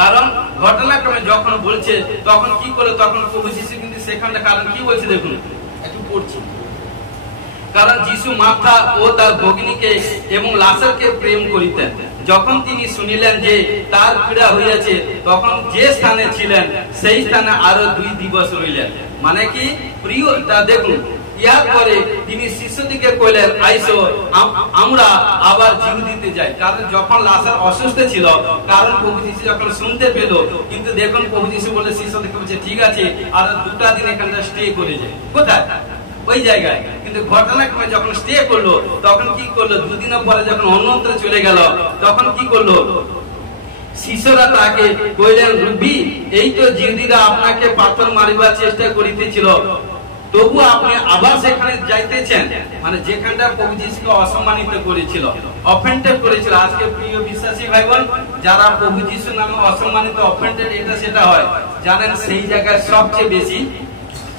কারণ ঘটনাক্রমে যখন বলছে, তখন কি করে, তখন প্রভু যিশু কিন্তু সেখানটা, কারণ কি বলছে দেখুন, একটু পড়ছি। কারণ যিশু মার্থা ও তার ভগিনীকে এবং লাজারকে প্রেম করিতেন। যখন তিনি শুনিলেন যে তার পীড়া হইয়াছে, তখন যে স্থানে ছিলেন সেই স্থানে আরো 2 দিবস রইলেন। মানে কি প্রিয়, দেখুন, ইয়ার পরে তিনি শিষ্যদিকে কইলেন, আইসো আমরা আবার জিহুদিতে যাই। কারণ যখন লাজার অসুস্থ ছিল, কারণ প্রভু যিশু যখন শুনতে পেল, কিন্তু দেখুন প্রভু যিশু বলে শিষ্যদিকে বলছে, ঠিক আছে আর 2টা দিন এখানটা স্টে করে যায়। কোথায়? ওই জায়গায়। কিন্তু ঘটনাক্রমে যখন স্টে করলো, তখন কি করলো, 2 দিন পরে যখন অন্যত্র চলে গেল, তখন কি করলো, শিষ্যরা তাকে কইলেন, রব্বি, এই তো জিহুদীরা আপনাকে পাথর মারিবার চেষ্টা করিতেছিল, তবু আপনি আবার সেখানে যাইতেছেন। মানে যেখানটা প্রভু যিশুকে অসম্মানিত করেছিল, অফেন্ডেড করেছিল। আজকে প্রিয় বিশ্বাসী ভাই বোন, যারা প্রভু যিশুর নামে অসম্মানিত, অফেন্ডেড, এটা সেটা হয়, জানেন সেই জায়গায় সবচেয়ে বেশি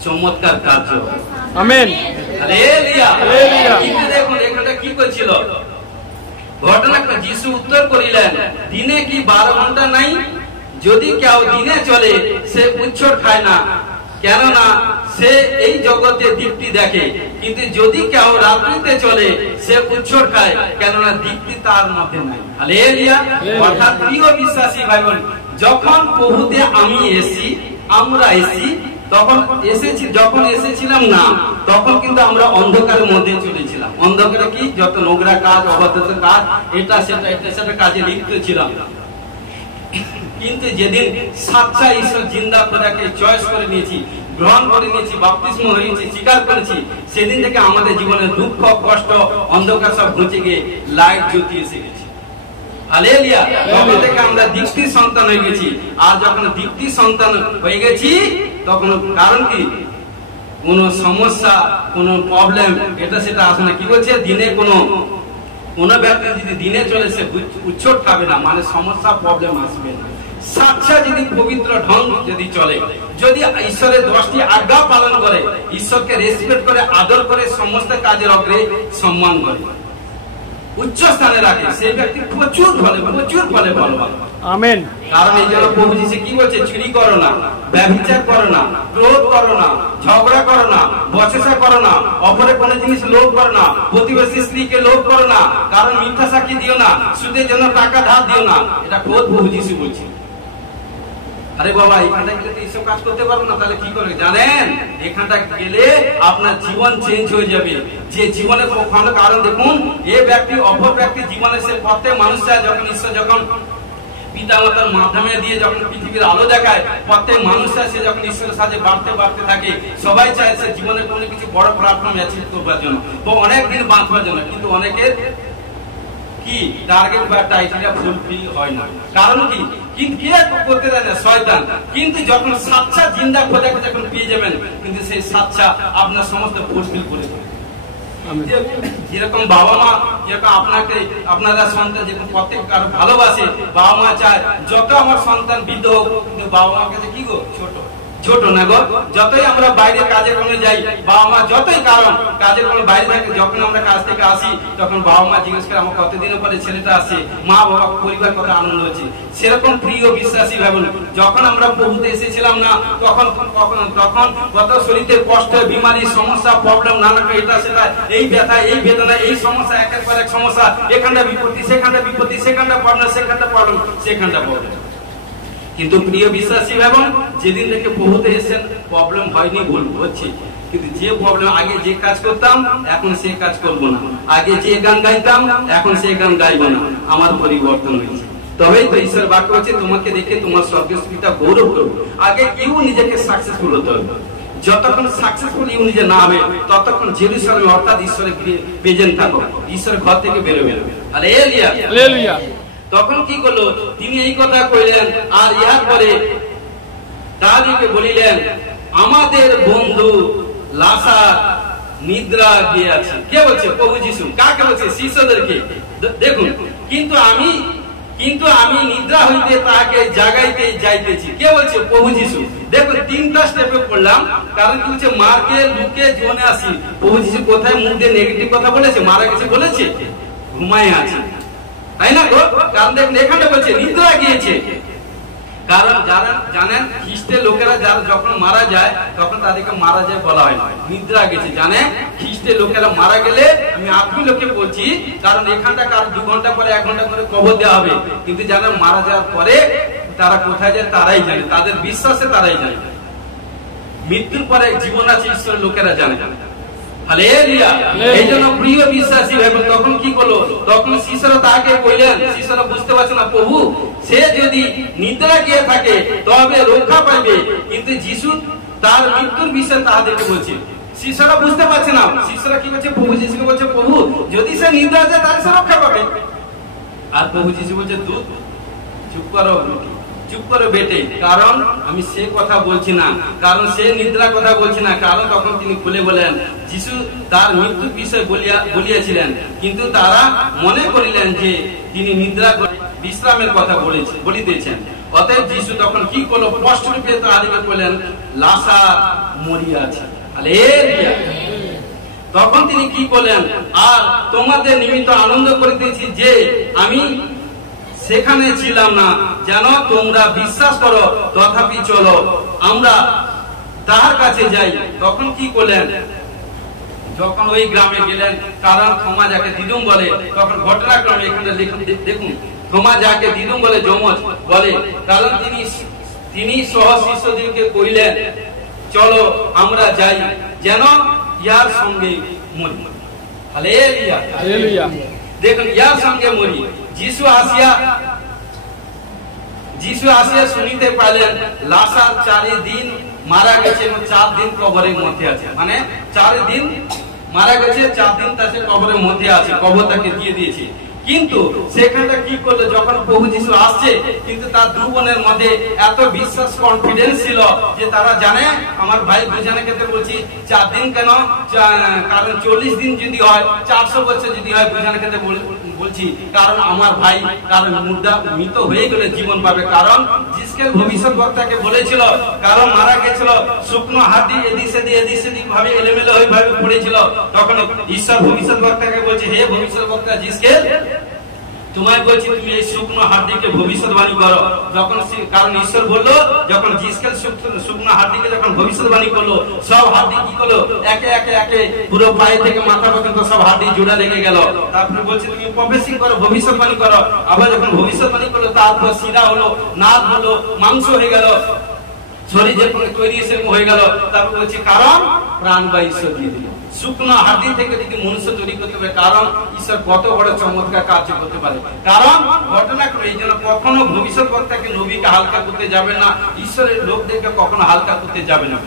চমৎকার কার্য। আমেন। হালেলুয়া। হালেলুয়া। কিন্তু দেখুন এখানটা কি করছিল, ঘটনা যিশু উত্তর করিলেন, দিনে কি 12 ঘন্টা নাই? যদি কেউ দিনে চলে সে উচ্ছট খায় না, কেননা সে এই জগতে দীপ্তি দেখে, কিন্তু যদি কেউ রাত্রিতে চলে সে উচ্ছট খায়, কেননা দীপ্তি তার মধ্যে নাই। হালেলুয়া। অর্থাৎ প্রিয় বিশ্বাসী ভাই বোন, যখন প্রভুতে আমি এসেছি, আমরা এসেছি, তখন যখন এসেছিলাম না, তখন কিন্তু আমরা অন্ধকারের মধ্যে চলেছিলাম। অন্ধকারে কি যত নোংরা কাজ, অবাধ্যতা কাজ, এটা সেটা কাজে লিপ্ত ছিলাম। কিন্তু যেদিন সাচ্চা ঈশ্বর জিন্দা খোদাকে চয়েস করে নিয়েছি, গ্রহণ করে নিয়েছি, বাপ্তিস্ম হয়েছি, স্বীকার করেছি, সেদিন থেকে আমাদের জীবনে দুঃখ, কষ্ট, অন্ধকার সব ঘুচে গিয়ে লাইট জ্যোতি এসে গেছে। হালেলুয়া। তখন থেকে আমরা দীপ্তি সন্তান হয়ে গেছি। আর যখন দীপ্তি সন্তান হয়ে গেছি, তখন কারণ কি, কোন সমস্যা, কোন প্রবলেম, এটা সেটা আসে না। কি বলছে, দিনে কোন ব্যক্তি যদি দিনে চলে সে উচ্ছট খাবে না, মানে সমস্যা, প্রবলেম আসবে না। সাচ্চা যদি পবিত্র ঢং যদি চলে, যদি ঈশ্বরের 10টি আজ্ঞা পালন করে, ঈশ্বরকে রেসপেক্ট করে, আদর করে, সমস্ত কাজের অগ্রে সম্মান করে, উচ্চ স্থানে রাখে, সেই ব্যক্তি প্রচুর ফলে বলবান। আমেন। কারণ এই জন্য প্রভু যিশু কি বলছে, চুরি করো না, ব্যভিচার করো না, ক্রোধ করো না, ঝগড়া করো না, বচসা করো না, অপরের কোনো জিনিস লোভ করো না, প্রতিবেশী স্ত্রীকে লোভ করো না, কারণ মিথ্যা সাক্ষী দিও না, সুদের জন্য টাকা ধার দিও না। এটা প্রভু যিশু বলছে। আরে বাবা, এখানটা গেলে তো এইসব কাজ করতে পারবো না, তাহলে কি করবে জানেন? এখানটা গেলে আপনার জীবন চেঞ্জ হয়ে যাবে। যে জীবনে কখনো, কারণ দেখুন, এ ব্যক্তি অপর ব্যক্তি জীবনে সে প্রত্যেক মানুষরা যখন ঈশ্বর যখন পিতামাতার মাধ্যমে দিয়ে যখন পৃথিবীর আলো দেখায়, প্রত্যেক মানুষরা সে যখন ঈশ্বরের সাথে বাড়তে থাকে, সবাই চায় সে জীবনে কোনো কিছু বড় প্ল্যাটফর্ম অ্যাচিভ করবার জন্য, তো অনেক দিন বাঁচবার জন্য, কিন্তু অনেকের কি টার্গেট বা টাইটেলটা ফুলফিল হয় না। কারণ কি, কে করতে দেয় না? শয়তান। কিন্তু যখন সাচ্চা জিন্দা খোদাকে যখন পেয়ে যাবেন, কিন্তু সেই সাচ্চা আপনার সমস্ত ফুলফিল করে দেবে। যেরকম বাবা মা, যেরকম আপনারা সন্তান যেরকম প্রত্যেক কারো ভালোবাসে, বাবা মা চায় যত আমার সন্তান বৃদ্ধ হোক, কিন্তু বাবা মার কাছে কি গো ছোট, ছোট না গো। যতই আমরা বাইরে কাজে কর্মে যাই, বাবা মা যতই কারণ কাজে কর্মে বাইরে থাকে, যখন আমরা কাজ থেকে আসি তখন বাবা মা জিজ্ঞেস করে আমার কতদিনের পরে ছেলেটা আসে, মা বাবা পরিবার কত আনন্দ হচ্ছে। সেরকম প্রিয় বিশ্বাসী ভাবুন, যখন আমরা প্রভুতে এসেছিলাম না তখন তখন কত শরীরে কষ্ট, বিমারি, সমস্যা, প্রবলেম, নানা এটা সেটা, এই ব্যথা, এই বেদনা, এই সমস্যা, একের পর এক সমস্যা, এখানটা বিপত্তি, সেখানটা বিপত্তি, সেখানটা প্রবলেম, সেখানটা প্রবলেম, সেখানটা প্রবলেম। কিন্তু প্রিয় বিশ্বাসী এবং যেদিন থেকে প্রভুতে এসেছেন প্রবলেম হয়নি, ভুল হচ্ছে, কিন্তু যে প্রবলেম আগে যে কাজ করতাম এখন সে কাজ করব না, আগে যে গান গাইতাম এখন সে গান গাইব না, আমার পরিবর্তন হয়েছে। তবেই তো ঈশ্বর বাক্য হচ্ছে তোমাকে দেখে তোমার স্বর্গীয় পিতা গৌরব করবে। আগে কেউ নিজেকে সাকসেসফুল হতে হবে, যতক্ষণ সাকসেসফুল ইউ নিজে না হবে ততক্ষণ জেরুজালেমে অর্থাৎ ঈশ্বরের প্রেজেন্ট থাকো, ঈশ্বরের ঘর থেকে বেরোবে। Hallelujah hallelujah. তখন কি করলো তিনি এই কথা কইলেন, আর ইহার পরে তাদেরকে বলিলেন আমাদের বন্ধু লাসার নিদ্রা গিয়াছে। কে বলছে? প্রভু যিশু। কাকে বলছে? শিষ্যদেরকে। দেখুন, কিন্তু আমি নিদ্রা হইতে তাহাকে জাগাইতে যাইতেছি। কে বলছে? প্রভু যিশু। দেখুন, তিনটা স্টেপে পড়লাম, কারণ কি হচ্ছে মার্কে, লুকে, জোনে আসি। প্রভু যিশু কোথায় মুখ দিয়ে নেগেটিভ কথা বলেছে? মারা গেছে বলেছে? ঘুমায় আছে, তাই না গো? কারণ দেখুন এখানে বলছে নিদ্রা গিয়েছে। কারণ যারা জানেন খ্রিস্টের লোকেরা যারা যখন মারা যায় তখন তাদেরকে মারা যায় বলা হয় না, নিদ্রা গেছে। জানে খ্রিস্টের লোকেরা মারা গেলে, আমি আপনি লোকে বলছি, কারণ এখানটা কারণ 2 ঘন্টা পরে 1 ঘন্টা করে কবর দেওয়া হবে, কিন্তু যারা মারা যাওয়ার পরে তারা কোথায় যায় তারাই জানে, তাদের বিশ্বাসে তারাই জানে। মৃত্যুর পরে জীবন আছে ঈশ্বরের লোকেরা জানে। হালেলুয়া। এইজন্য প্রিয় বিশ্বাসী ভাই, তখন কি করলো? তখন শিষ্যরা তাকে কইলেন, শিষ্যরা বুঝতে পারছে না প্রভু সে যদি নিদ্রা গিয়ে থাকে তবে রক্ষা পাইবে, কিন্তু যিশু তার মৃত্যুর বিষয়ে তাদেরকে বলছে। শিষ্যরা বুঝতে পারছে না, শিষ্যরা কি বলছে? প্রভু যিশুকে বলছে প্রভু যদি সে নিদ্রা যায় তাহলে সে রক্ষা পাবে। আর প্রভু যিশু বলছে চুপ করো বেটে, কারণ আমি সে কথা বলছি না, কারণ সে নিদ্রা কথা বলছি না। কারণ তখন তিনি খুলে বলেন যিশু তার মৃত্যুর বিষয় বলিয়াছিলেন, কিন্তু তারা মনে করিলেন যে তিনি নিদ্রা বিশ্রামের কথা বলিতেছেন। অতএব যিশু তখন কি করলো? স্পষ্ট রূপে তাদেরকে বললেন লাসার মরিয়াছে। হালেলুয়া। তখন তিনি কি করলেন? আর তোমাদের নিমিত্ত আনন্দ করিতেছি যে আমি সেখানে ছিলাম না, যেন তোমরা বিশ্বাস করো। তথাপি চলো আমরা তাহার কাছে যাই। তখন কি করলেন? যখন ওই গ্রামে গেলেন, কারণ থোমা যাকে দিদুম বলে, তখন ঘটনাক্রমে এখানে দেখুন থোমা যাকে দিদুম বলে, যমজ বলে, কারণ তিনি সহ শিষ্যদেরকে কইলেন চলো আমরা যাই, যেন ইয়ার সঙ্গে মরি। Hallelujah hallelujah. দেখুন ইয়ার সঙ্গে মরি। যিশু আসিয়া শুনিতে পাইলেন লাসার 4 দিন মারা গেছে এবং 4 দিন কবরের মধ্যে আছে। মানে 4 দিন মারা গেছে, 4 দিন তাকে কবরের মধ্যে আছে, কবর তাকে দিয়ে দিয়েছে। কিন্তু সেখানটা কি করলো? যখন প্রভু যিশু আসছে, কিন্তু তার 2 বোনের মধ্যে এত বিশ্বাস, কনফিডেন্স ছিল যে তারা জানে আমার ভাই বোঝানোর ক্ষেত্রে বলছি 4 দিন কেন, কারণ 40 দিন যদি হয়, 400 বছর যদি হয়, বোঝানোর ক্ষেত্রে বলছি কারণ আমার ভাই, কারণ মুর্দা মৃত হয়ে গেলে জীবন পাবে। কারণ জিসকেল ভবিষ্যৎ বক্তাকে বলেছিল, কারণ মারা গেছিল, শুকনো হাড্ডি এদিক সেদিক ভাবে এলোমেলো হয়ে ভাবে পড়েছিল। তখন ঈশ্বর ভবিষ্যৎ বক্তাকে বলছে, হে ভবিষ্যৎ বক্তা জিসকেল, তোমায় বলছি তুমি এই শুকনো হাড্ডিকে ভবিষ্যৎবাণী করো। যখন কারণ ঈশ্বর বললো, যখন জিসকেল শুকনো হাড্ডিকে যখন ভবিষ্যৎবাণী করলো, সব হাড্ডি কি করলো? একে একে পুরো পায়ে থেকে মাথা পর্যন্ত সব হাড্ডি জোড়া লেগে গেল। তারপরে বলছে তুমি প্রফেসিং করো, ভবিষ্যৎবাণী করো। আবার যখন ভবিষ্যৎবাণী করলো, তারপর শিরা হলো, নাক হলো, মাংস হয়ে গেল, শরীর যখন তৈরি সেরকম হয়ে গেল। তারপর বলছি কারণ প্রাণ বা ঈশ্বর দিয়ে দিল। শুকনো হাড্ডি থেকে যদি মনুষ্য তৈরি করতে পারে, কারণ ঈশ্বর কত বড় চমৎকার কাজ করতে পারে। কারণ ঘটনাক্রমে এই জন্য কখনো ভবিষ্যৎ বক্তাকে, নবীকে হালকা করতে যাবে না, ঈশ্বরের লোকদেরকে কখনো হালকা করতে যাবে না।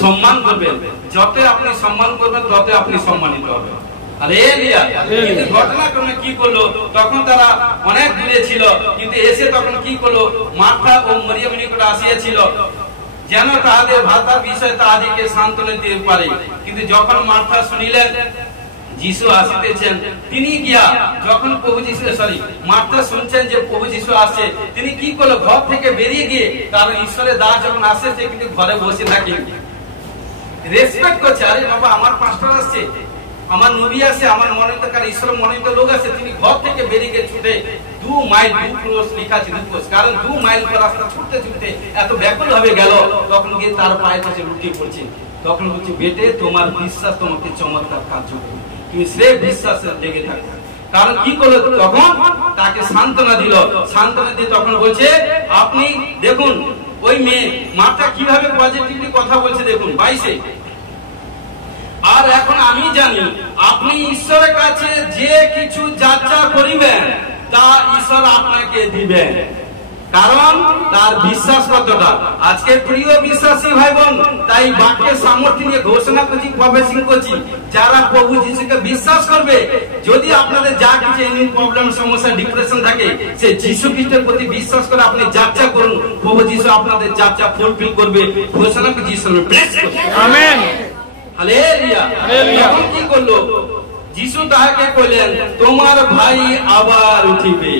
সম্মান করবেন, যত আপনি সম্মান করবেন তত আপনি সম্মানিত হবেন। হালেলুয়া। কিন্তু ঘটনাক্রমে কি করলো? তখন তারা অনেক দূরে ছিল, কিন্তু এসে তখন কি করলো? মার্থা ও মরিয়মের নিকটে আসিয়াছিল, যেন তাহাদের ভাতার বিষয়ে তাহাদেরকে সান্ত্বনা দিতে পারে। কিন্তু যখন মার্থা শুনিলেন যিশু আসিতেছেন, তিনি গিয়া যখন প্রভু যিশু মার্থা শুনছেন যে প্রভু যিশু আসে, তিনি কি করলো, ঘর থেকে বেরিয়ে গিয়ে, কারণ ঈশ্বরের দাস যখন আসে সে কিন্তু ঘরে বসে থাকে, রেসপেক্ট করছে, আরে বাবা আমার পাস্টর আসছে, আমার নবী আসে, আমার মনোনীতকারী ঈশ্বর মনোনীত লোক আছে, তিনি ঘর থেকে বেরিয়ে গিয়ে ছুটে 2 মাইল 2 ক্রোশ লেখা আছে 2 ক্রোশ, কারণ 2 মাইল পর রাস্তা ছুটতে ছুটতে এত ব্যাকুল ভাবে গেল, তখন গিয়ে তার পায়ের কাছে লুটিয়ে পড়ছে, তখন বলছে বেটে তোমার বিশ্বাস তোমাকে চমৎকার কার্য করবে, তুমি সে বিশ্বাসে লেগে থাকো। কারণ কি করলো, তখন তাকে সান্ত্বনা দিল, সান্ত্বনা দিয়ে তখন বলছে আপনি দেখুন ওই মেয়ে মাথা কিভাবে পজিটিভলি কথা বলছে, দেখুন 22-এ, আর এখন আমি জানি আপনি ঈশ্বরের কাছে যে কিছু যাচা করিবেন তা ঈশ্বর আপনাকে দিবেন, কারণ তার বিশ্বাস কতটা। আজকে প্রিয় বিশ্বাসী ভাই বোন, তাই বাক্যের সামর্থ্য নিয়ে ঘোষণা করছি, প্রফেসিং করছি, যারা প্রভু যিশুকে বিশ্বাস করবে, যদি আপনাদের যা কিছু প্রবলেম সমস্যা ডিপ্রেশন থাকে, সে যিশু খ্রিস্টের প্রতি বিশ্বাস করে আপনি যাত্রা করুন, প্রভু যিশু আপনাদের যাত্রা ফুলফিল করবে। ঘোষণা করছি, আমেন, হালেলুয়া। তখন কি করলো, যিশু তাহাকে কইলেন তোমার ভাই আবার উঠিবে।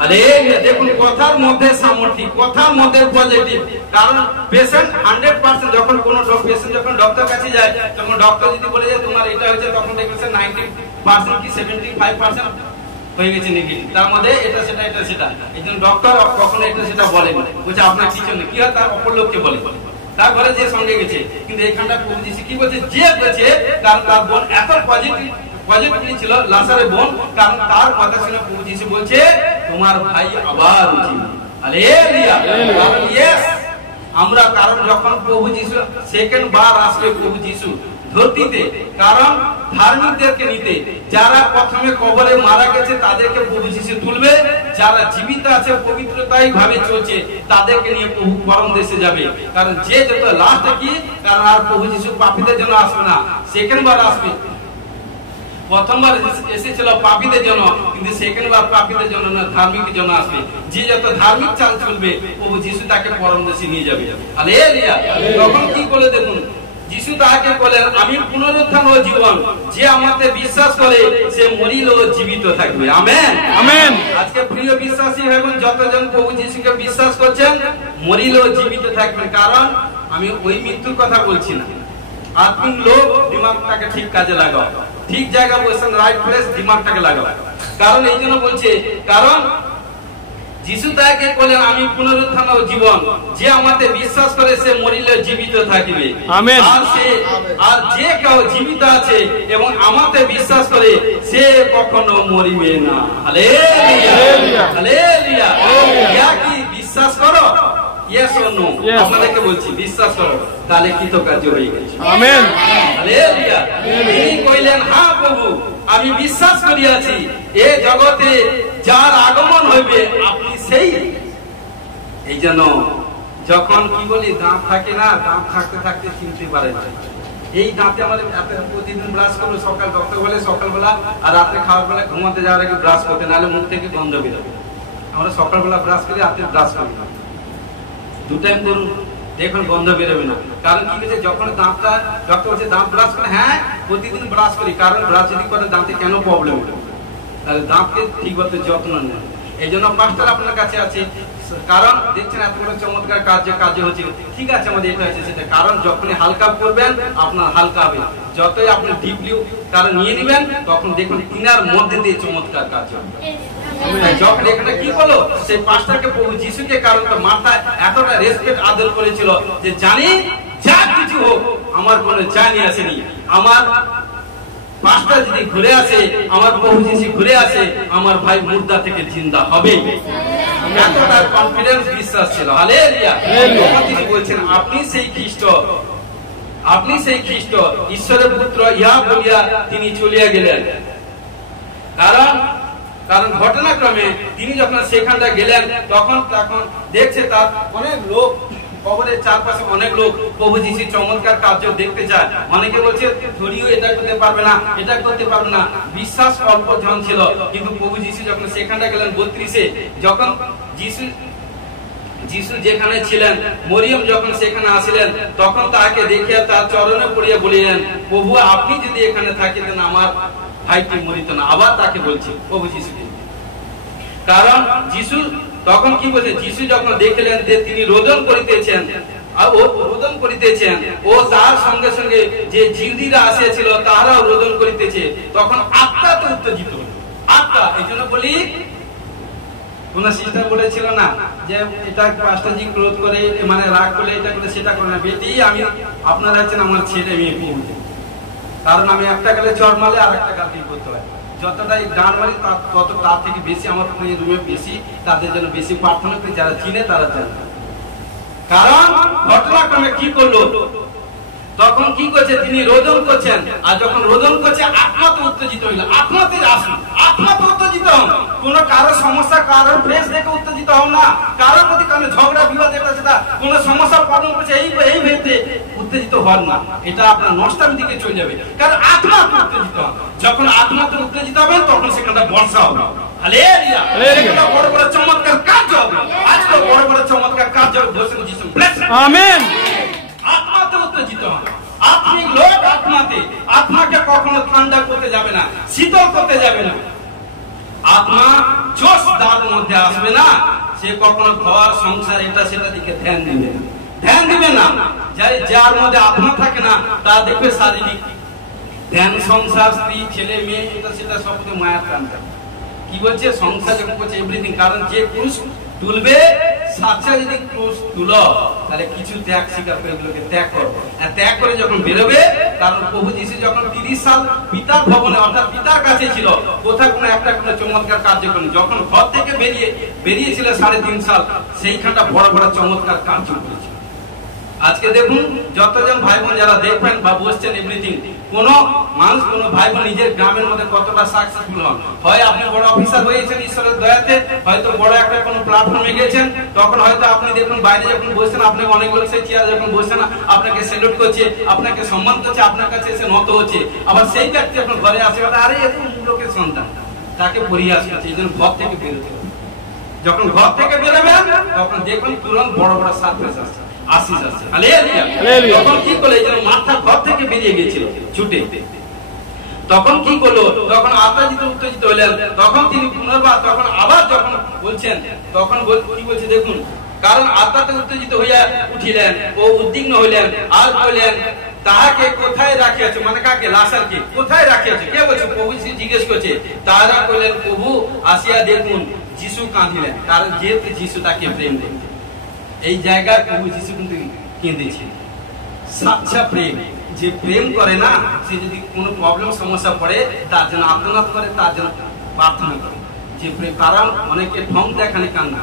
হালেলুয়া। দেখুন কথার মধ্যে সামর্থ্য, কথার মধ্যে পজিটিভ, কারণ পেশেন্ট 100% যখন কোন পেশেন্ট যখন ডক্টর কাছে যায়, তখন ডক্টর যদি বলে যে তোমার এটা হয়েছে, তখন দেখবেন 90% কি 75% হয়ে গেছে নেগেটিভ, তার মধ্যে এটা সেটা এটা সেটা। এই জন্য ডক্টর কখনো এটা সেটা বলে না, বলছে আপনার কিছু নেই, কি হয় তার অপর লোককে বলে, তারপরে যে সঙ্গে গেছে। কিন্তু এখানটা প্রভু যিশু কি বলছে, যে গেছে, কারণ তার বোন এত পজিটিভলি ছিল, লাজারের বোন, কারণ তার কথা শুনে প্রভু যিশু বলছে তোমার ভাই আবার উঠিবে। হালেলুয়া। কারণ ইয়েস, আমরা কারণ যখন প্রভু যিশু সেকেন্ড বার আসবে প্রভু যিশু ধরতিতে, কারণ ধার্মিকদেরকে নিতে, যারা প্রথমে কবরে মারা গেছে তাদেরকে প্রভু যিশু তুলবে, যারা জীবিত আছে পবিত্রতাই ভাবে চলছে তাদেরকে নিয়ে প্রভু পরম দেশে যাবে। কারণ যে যত লাস্টে কি, কারণ আর প্রভু যিশু পাপীদের জন্য আসবে না, সেকেন্ড বার আসবে। প্রথমবার এসেছিল পাপীদের জন্য, কিন্তু সেকেন্ড বার পাপীদের জন্য না, ধার্মিকের জন্য আসবে। যে যত ধার্মিক চাল চলবে প্রভু যিশু তাকে পরম দেশে নিয়ে যাবে। হালেলুয়া। তখন কি করে দেখুন, যিশু তাহাকে বলেন আমি পুনরুত্থান ও জীবন, যে আমাকে বিশ্বাস করে সে মরিলেও জীবিত থাকবে। Amen, amen. আজকে প্রিয় বিশ্বাসী এবং যতজন প্রভু যিশুকে বিশ্বাস করছেন, মরিলেও জীবিত থাকবেন, কারণ আমি ওই মৃত্যুর কথা বলছি না। আত্মিক লোক দিমাগটাকে ঠিক কাজে লাগাও, ঠিক জায়গা বসেন, রাইট প্লেস, দিমাগটাকে লাগাও। কারণ এই জন্য বলছে, কারণ যিশু তাকে বলেন আমি পুনরুত্থান ও জীবন, যে আমাকে বিশ্বাস করে সে মরিলে জীবিত থাকিবে। আমেন। আর যে কেউ জীবিত আছে এবং আমাকে বিশ্বাস করে সে কখনো মরিবে না। Hallelujah, hallelujah. কি বিশ্বাস করো? Yes or no? আপনাদেরকে বলছি বিশ্বাস করো, তাহলে কৃতকার্য হয়ে গেছে। Amen, hallelujah. তিনি কইলেন হ্যাঁ প্রভু, আমি বিশ্বাস করিয়াছি এ জগতে যার আগমন হইবে আপনি সেই। এই জন্য যখন কি বলি দাঁত থাকে না, দাঁত থাকতে থাকতে চিনতে পারে না। এই দাঁতে আমাদের প্রতিদিন ব্রাশ করবো, সকাল ডক্টর বলে সকালবেলা আর রাত্রে খাওয়ার বেলা ঘুমাতে যাওয়ার আগে ব্রাশ করতে, নাহলে মুখ থেকে গন্ধ বেরোবে। আমরা সকালবেলা ব্রাশ করি, রাত্রে ব্রাশ করি না, 2 টাইম করুন, দেখুন গন্ধ বেরোবে না। কারণ কি হয়েছে, যখন দাঁতটা ডক্টর বলছে দাঁত ব্রাশ করে, হ্যাঁ প্রতিদিন ব্রাশ করি, কারণ ব্রাশ যদি করে দাঁতে কেন প্রবলেম হবে, তাহলে দাঁতকে ঠিকভাবে যত্ন নেন। এই জন্য পাস্টার আপনার কাছে আছে, কারণ দেখছেন এত বড় চমৎকার কার্য হচ্ছে, ঠিক আছে আমাদের এটা হচ্ছে সেটা, কারণ যখনই হালকা করবেন আপনার হালকা হবে, যতই আপনি ডিপলি কারণ নিয়ে নেবেন তখন দেখুন ইনার মধ্যে দিয়ে চমৎকার কাজ হবে। যখন এখানে কি হলো, সেই পাস্টারকে প্রভু যিশুকে কারণ মাথায় এতটা রেসপেক্ট আদর করেছিল যে জানি যা কিছু হোক আমার কোনো জানি আসেনি, আমার পাস্টার যদি ঘুরে আসে, আমার প্রভু যিশু ঘুরে আসে, আমার ভাই মুর্দা থেকে জিন্দা হবে। এতটা কনফিডেন্স বিশ্বাস ছিল। হালেলুয়া। তিনি বলছেন আপনি সেই খ্রিস্ট, আপনি সেই খ্রিস্ট, ঈশ্বরের পুত্র, ইহা বলিয়া তিনি চলিয়া গেলেন। কারণ ঘটনাক্রমে তিনি যখন সেখানটা গেলেন, তখন দেখছে তার অনেক লোক, কবরের চারপাশে অনেক লোক প্রভু যিশু চমৎকার কার্য দেখতে চায়। অনেকে বলছে ধরিও এটা করতে পারবে না, এটা করতে পারবে না, বিশ্বাস অল্প জন ছিল। কিন্তু প্রভু যিশু যখন সেখানটা গেলেন 32-এ, যখন যিশু যিশু যেখানে ছিলেন, মরিয়ম যখন সেখানে আসিলেন, তখন তাকে দেখিয়া তার চরণে পড়িয়া বলিলেন, প্রভু আপনি যদি এখানে থাকিতেন আমার ভাইটি মরিত না। আবার তাকে বলছে প্রভু যিশুকে, কারণ যিশু তখন কি বলছে, যিশু যখন দেখলেন যে তিনি রোদন করিতেছেন, ও রোদন করিতেছেন, ও তার সঙ্গে সঙ্গে যে জিউদিরা আসিয়াছিল তারাও রোদন করিতেছে, তখন আত্মা তো উত্তেজিত হল। আত্মা, এই জন্য বলি, কোন সিস্টার বলেছিল না যে এটা পাঁচটাজি ক্রোধ করে, মানে রাগ করলে এটা করে সেটা করে না, বেটি আমি আপনারা আছেন আমার ছেলে মেয়ে পড়বে, কারণ আমি একটা গালে চড় মারলে আর একটা গাল দিয়ে করতে হয়, যতটাই গান মারি তত তার থেকে বেশি আমার রুমে বেশি, তাদের জন্য বেশি প্রার্থনা করি, যারা চিনে তারা জানে। কারণ ঘটনাক্রমে কি করলো, তখন কি করছে, তিনি রোদন করছেন, আর যখন রোদন করছে আত্মা তো উত্তেজিত হইল। আত্মাতে আসুন, আত্মা তো উত্তেজিত হন, কোন কারো সমস্যা কারো ফেস দেখে উত্তেজিত হন না, কারোর প্রতি কারণে ঝগড়া বিবাদ এটা সেটা কোন সমস্যা প্রবলেম করছে এই ভেবে উত্তেজিত হন না, এটা আপনার নষ্টার দিকে চলে যাবে। কারণ আত্মা তো উত্তেজিত হন, যখন আত্মা তো উত্তেজিত হবেন তখন সেখানটা বর্ষা হবে, হালেলুয়া, সেখানটা বড় বড় চমৎকার কাজ হবে। আজকে বড় বড় চমৎকার কাজ হবে, বসে যিশু ব্লেস, আমেন। আত্মাতে উত্তেজিত হন, আপনি লোক আত্মাতে, আত্মাকে কখনো ঠান্ডা করতে যাবে না, শীতল করতে যাবে না। আত্মা জোশ তার মধ্যে আসবে না, সে কখনো ঘর সংসার এটা সেটা দিকে ধ্যান দিবে না, ধ্যান দিবে না। যার মধ্যে আত্মা থাকে না তার দেখবে শারীরিক ধ্যান, সংসার, স্ত্রী, ছেলে মেয়ে এটা সেটা সব মায়ার টান থাকে। কি বলছে, সংসার যখন করছে এভরিথিং, কারণ যে পুরুষ তুলবে, সাথে যদি পুরুষ তুলো তাহলে কিছু ত্যাগ স্বীকার করে এগুলোকে ত্যাগ করো, ত্যাগ করে যখন বেরোবে, কারণ প্রভু যিশু যখন 30 সাল পিতার ভবনে অর্থাৎ পিতার কাছে ছিল, কোথাও কোনো একটা কোনো চমৎকার কার্যক্রম, যখন ঘর থেকে বেরিয়েছিল 3.5 সাল, সেইখানটা বড় বড় চমৎকার কার্য করেছিল। আজকে দেখুন যতজন ভাই বোন যারা দেখবেন বা বসছেন এভরিথিং, কোন মানুষ কোন ভাই বোন নিজের গ্রামের মধ্যে কতটা সাকসেসফুল হন, হয় আপনি বড় অফিসার হয়েছেন ঈশ্বরের দয়াতে, হয়তো বড় একটা কোনো প্ল্যাটফর্মে গেছেন, তখন হয়তো আপনি দেখুন বাইরে যখন বসছেন, আপনাকে অনেক লোক সেই চেয়ারে যখন বসছেন আপনাকে স্যালুট করছে, আপনাকে সম্মান করছে, আপনার কাছে এসে নত হচ্ছে। আবার সেই ব্যক্তি যখন ঘরে আসে, আরে এত লোকের সন্তান, তাকে পরিহাস করছে। এই জন্য ঘর থেকে বেরোতে হবে, যখন ঘর থেকে বেরোবেন তখন দেখুন তুরন্ত বড় বড় সাকসেস আসছে, আশিস আসছে, হালেলুয়া। তখন কি করলো, এই জন্য মাথা ঘর থেকে বেরিয়ে গেছিল ছুটে, তখন কি করলো, তখন আত্মাজিত উত্তেজিত হলেন, তখন তিনি পুনর্বার তখন আবার যখন বলছেন, তখন কি বলছে দেখুন, কারণ আত্মাতে উত্তেজিত হইয়া উঠিলেন ও উদ্বিগ্ন হইলেন, আর বললেন তাহাকে কোথায় রাখিয়াছে, মানে কাকে, লাসারকে কোথায় রাখিয়াছে, কে বলছে, প্রভু জিজ্ঞেস করছে। তারা কইলেন প্রভু আসিয়া দেখুন। যিশু কাঁদিলেন, কারণ যেহেতু যিশু তাকে প্রেম করতেন, এই জায়গায় প্রভু যিশু কিন্তু কেঁদেছে। সাচ্চা প্রেম, যে প্রেম করে না, সে যদি কোনো প্রবলেম সমস্যা পড়ে তার জন্য আত্মনাদ করে, তার জন্য প্রার্থনা করে, যে প্রেম। কারণ অনেকে ঢং দেখানে কান্না,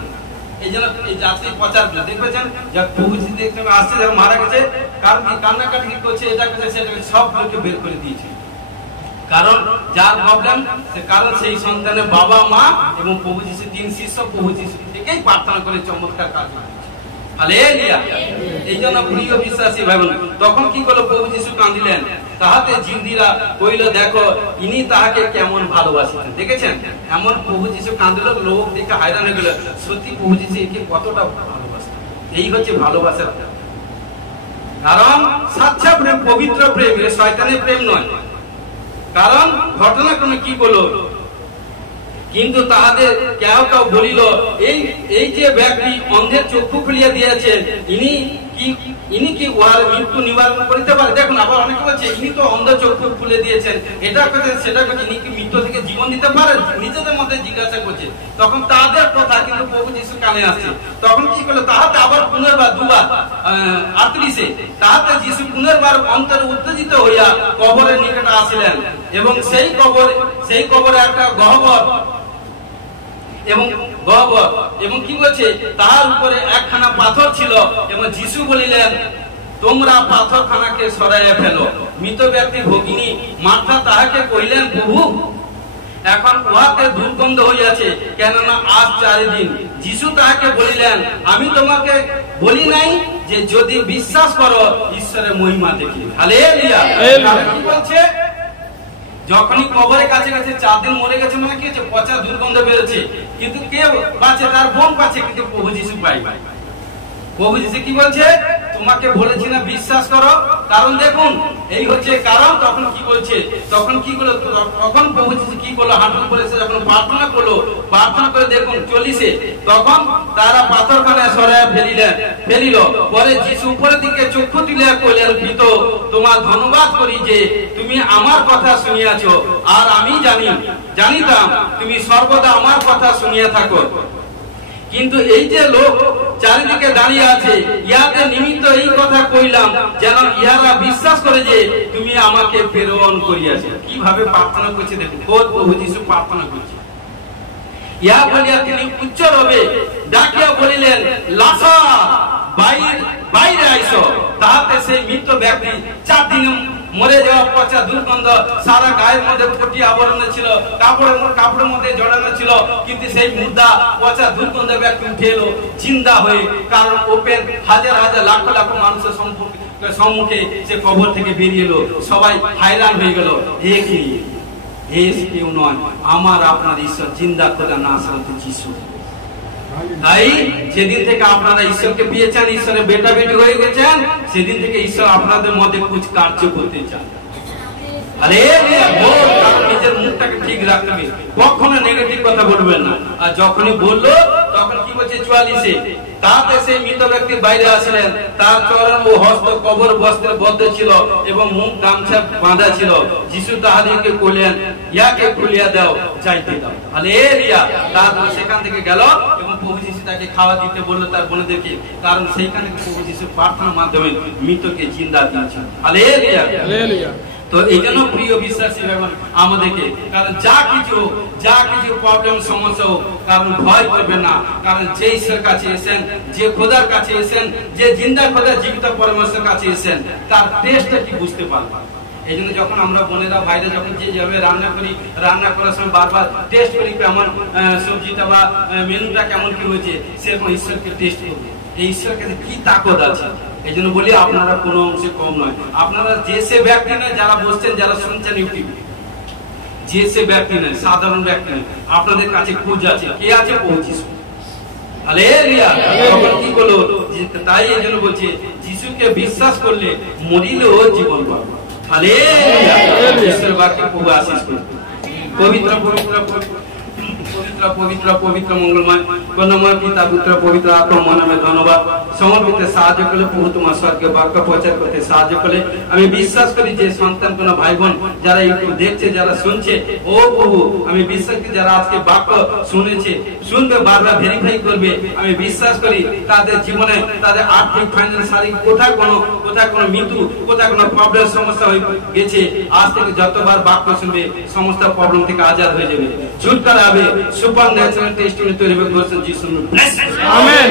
এই জন্য এই জাতি প্রচার দেখবেছেন, যা প্রভু যিশু দেখতে আসছে যারা মারা গেছে, কারণ কি কান্নাকাটি করছে, এটা করছে সেটা সব লোককে বের করে দিয়েছে। কারণ যার প্রবলেম, কারণ সেই সন্তানের বাবা মা এবং প্রভু যিশু 3 শিষ্য প্রভু যিশু থেকেই প্রার্থনা করে চমৎকার কাজ করে। হালেলুয়া। এই জন্য প্রিয় বিশ্বাসী ভাই বোন, তখন কি করলো, প্রভু যিশু কাঁদিলেন, তাহাতে জিউদিরা কইল দেখো ইনি তাহাকে কেমন ভালোবাসেন। দেখেছেন, এমন প্রভু যিশু কাঁদিল, লোক দেখে হায়রান হয়ে গেল, সত্যি প্রভু যিশু একে কতটা ভালোবাসেন। এই হচ্ছে ভালোবাসার কারণ, সাচ্চা প্রেম, পবিত্র প্রেম, শয়তানের প্রেম নয়। কারণ ঘটনাক্রমে কি করলো, কিন্তু তাহাদের কেউ কেউ বলিল এই যে ব্যক্তি অন্ধের চক্ষু খুলিয়া দিয়েছেন, ইনি কি উহার মৃত্যু নিবারণ করিতে পারে। দেখুন আবার অনেকে বলছে ইনি তো অন্ধ চক্ষু খুলে দিয়েছেন, এটা করছে সেটা করছে, ইনি কি মৃত্যু থেকে জীবন দিতে পারেন, নিজেদের মধ্যে জিজ্ঞাসা করছে। তখন তাদের কথা কিন্তু প্রভু যিশু কানে আসছে। তখন কি করলো, তাহাতে আবার পুনর্বার 2বার 38 তাহাতে যিশু পুনর্বার অন্তরে উত্তেজিত হইয়া কবরের নিকটে আসিলেন, এবং সেই কবরে একটা গহ্বর এবং কি বলছে, তাহার উপরে একখানা পাথর ছিল, এবং যিশু বলিলেন তোমরা পাথরখানাকে সরাইয়া ফেলো। মৃত ব্যক্তি ভগিনী মার্থা তাহাকে কহিলেন প্রভু এখন উহাতে দুর্গন্ধ হইয়াছে, কেননা আজ 4 দিন। যিশু তাহাকে বলিলেন আমি তোমাকে বলি নাই যে যদি বিশ্বাস করো ঈশ্বরের মহিমা দেখিবে। হালেলুয়া। কি বলছে, যখনই কবরের কাছে 4 দিন মরে গেছে, মানে কি হচ্ছে, পচা দুর্গন্ধ বেরোচ্ছে, কিন্তু কে বাঁচে, তার বোন বাঁচে, কিন্তু প্রভু যিশু পাই। প্রভু যিশু কি বলছে, তোমাকে বলেছি না বিশ্বাস করো। কারণ দেখুন এই হচ্ছে কারণ। তখন কি বলছে, তখন কি করলো, তখন প্রভু যিশু কি করলো, হাঁটুর উপরে এসে যখন প্রার্থনা করলো, প্রার্থনা করে দেখুন 40-এ, তখন তারা পাথরখানে সরাইয়া ফেলিল। পরে যিশু উপরের দিকে চক্ষু তুলিয়া কইলেন, পিতা তোমার ধন্যবাদ করি যে তুমি আমার কথা শুনিয়াছ, আর আমি জানিতাম তুমি সর্বদা আমার কথা শুনিয়া থাকো। কিন্তু এই যে লোক চারিদিকে দাঁড়িয়ে আছে, ইহাদের নিমিত্ত এই কথা কইলাম যেন ইহারা বিশ্বাস করে যে তুমি আমাকে প্রেরণ করিয়াছ। কিভাবে প্রার্থনা করছে দেখুন, খোদ প্রভু যিশু প্রার্থনা করছে। ইহা বলিয়া তিনি উচ্চ রবে ডাকিয়া বলিলেন, লাজার বাইরে আইসো। তাহাতে সেই মৃত ব্যক্তি 4 দিন মরে যাওয়া পচা দুর্গন্ধ সারা গায়ের মধ্যে পটি আবরণ ছিল, কাপড়ের মধ্যে জড়ানো ছিল, কিন্তু সেই মুদ্রা পচা দুর্গন্ধ ব্যক্তি উঠে এলো জিন্দা হয়ে। কারণ ওপেন হাজার হাজার লাখ লাখ মানুষের সম্মুখে সে কবর থেকে বেরিয়ে এলো। সবাই হায়রান হয়ে গেল, হে কি, হে কেউ নয়, আমার আপনার ঈশ্বর জিন্দা খোদা নাসরত যিশু। তাই যেদিন থেকে আপনারা ঈশ্বরকে পেয়েছেন, ঈশ্বরের বেটা বেটি হয়ে গেছেন, সেদিন থেকে ঈশ্বর আপনাদের মধ্যে কুछ কার্য করতে চান। আরে নিজের মুখটাকে ঠিক রাখতে হবে, কখনো নেগেটিভ কথা বলবেন না। আর যখনই বললো তখন কি বলছে 44-এ, তাতে সেই মৃত ব্যক্তি বাইরে আসলেন, তার চরণ ও হস্ত কবর বস্ত্রে বদ্ধ ছিল এবং মুখ গামছা বাঁধা ছিল। যিশু তাহাদেরকে কইলেন, ইয়াকে খুলিয়া দাও, যাইতে দাও। হালেলুয়া। তারপর সেখান থেকে গেল এবং প্রভু যিশু তাকে খাওয়া দিতে বললো তার বোনেদেরকে, কারণ সেইখানে প্রভু যিশু প্রার্থনার মাধ্যমে মৃতকে জিন্দা দিয়েছেন। Hallelujah, hallelujah. তো এই জন্য প্রিয় বিশ্বাসী আমাদেরকে, কারণ যা কিছু প্রবলেম সমস্যা হোক, কারণ ভয় করবেন না। কারণ যে ঈশ্বর কাছে এসেন, যে খোদার কাছে এসেন, যে জিন্দা খোদা জীবিত পরমেশ্বরের কাছে এসেন, তার টেস্টটা কি বুঝতে পারবেন। এই জন্য যখন আমরা বোনেরা ভাইরা যখন যে যাবে রান্না করি, রান্না করার সময় বারবার টেস্ট করি কেমন সবজিটা বা মেনুটা কেমন কি হয়েছে, সেরকম ঈশ্বরকে টেস্ট করবে, এই ঈশ্বরের কাছে কি তাকত আছে। এই জন্য বলি আপনারা কোনো অংশে কম নয়। আপনারা যে সে ব্যক্তি নয় যারা বসছেন, যারা শুনছেন ইউটিউবে, যে সে ব্যক্তি নয়, সাধারণ ব্যক্তি নয়, আপনাদের কাছে খোঁজ আছে, কে আছে? পৌঁছিস। হালেলুয়া। তখন কি করলো, তাই এই জন্য বলছে যিশুকে বিশ্বাস করলে মরিলেও জীবন পাবে। হালেলুয়া। ঈশ্বরের বাক্যে প্রভু আশীষ করবে। পবিত্র পবিত্র পবিত্র পবিত্র পবিত্র মঙ্গলময় করুণাময় পিতা পুত্র পবিত্র আত্মা মনে ধন্যবাদ সমর্পিতে সাহায্য করলে প্রভু তোমার স্বর্গীয় বাক্য প্রচার করতে সাহায্য করলে। আমি বিশ্বাস করি যে সন্তান কোন ভাই বোন যারা ইউটিউব দেখছে, যারা শুনছে, ও প্রভু আমি বিশ্বাস করি যারা আজকে বাক্য শুনেছে, শুনবে, বারবার ভেরিফাই করবে, আমি বিশ্বাস করি তাদের জীবনে তাদের আর্থিক ফাইন্যান্সিয়াল কোথায় কোনো মৃত্যু, কোথায় কোনো প্রবলেম সমস্যা হয়ে গেছে, আজ থেকে যতবার বাক্য শুনবে সমস্ত প্রবলেম থেকে আজাদ হয়ে যাবে, ছুটকারা হবে, সুপার ন্যাচারাল টেস্টিমনি তৈরি হবে। আমেন।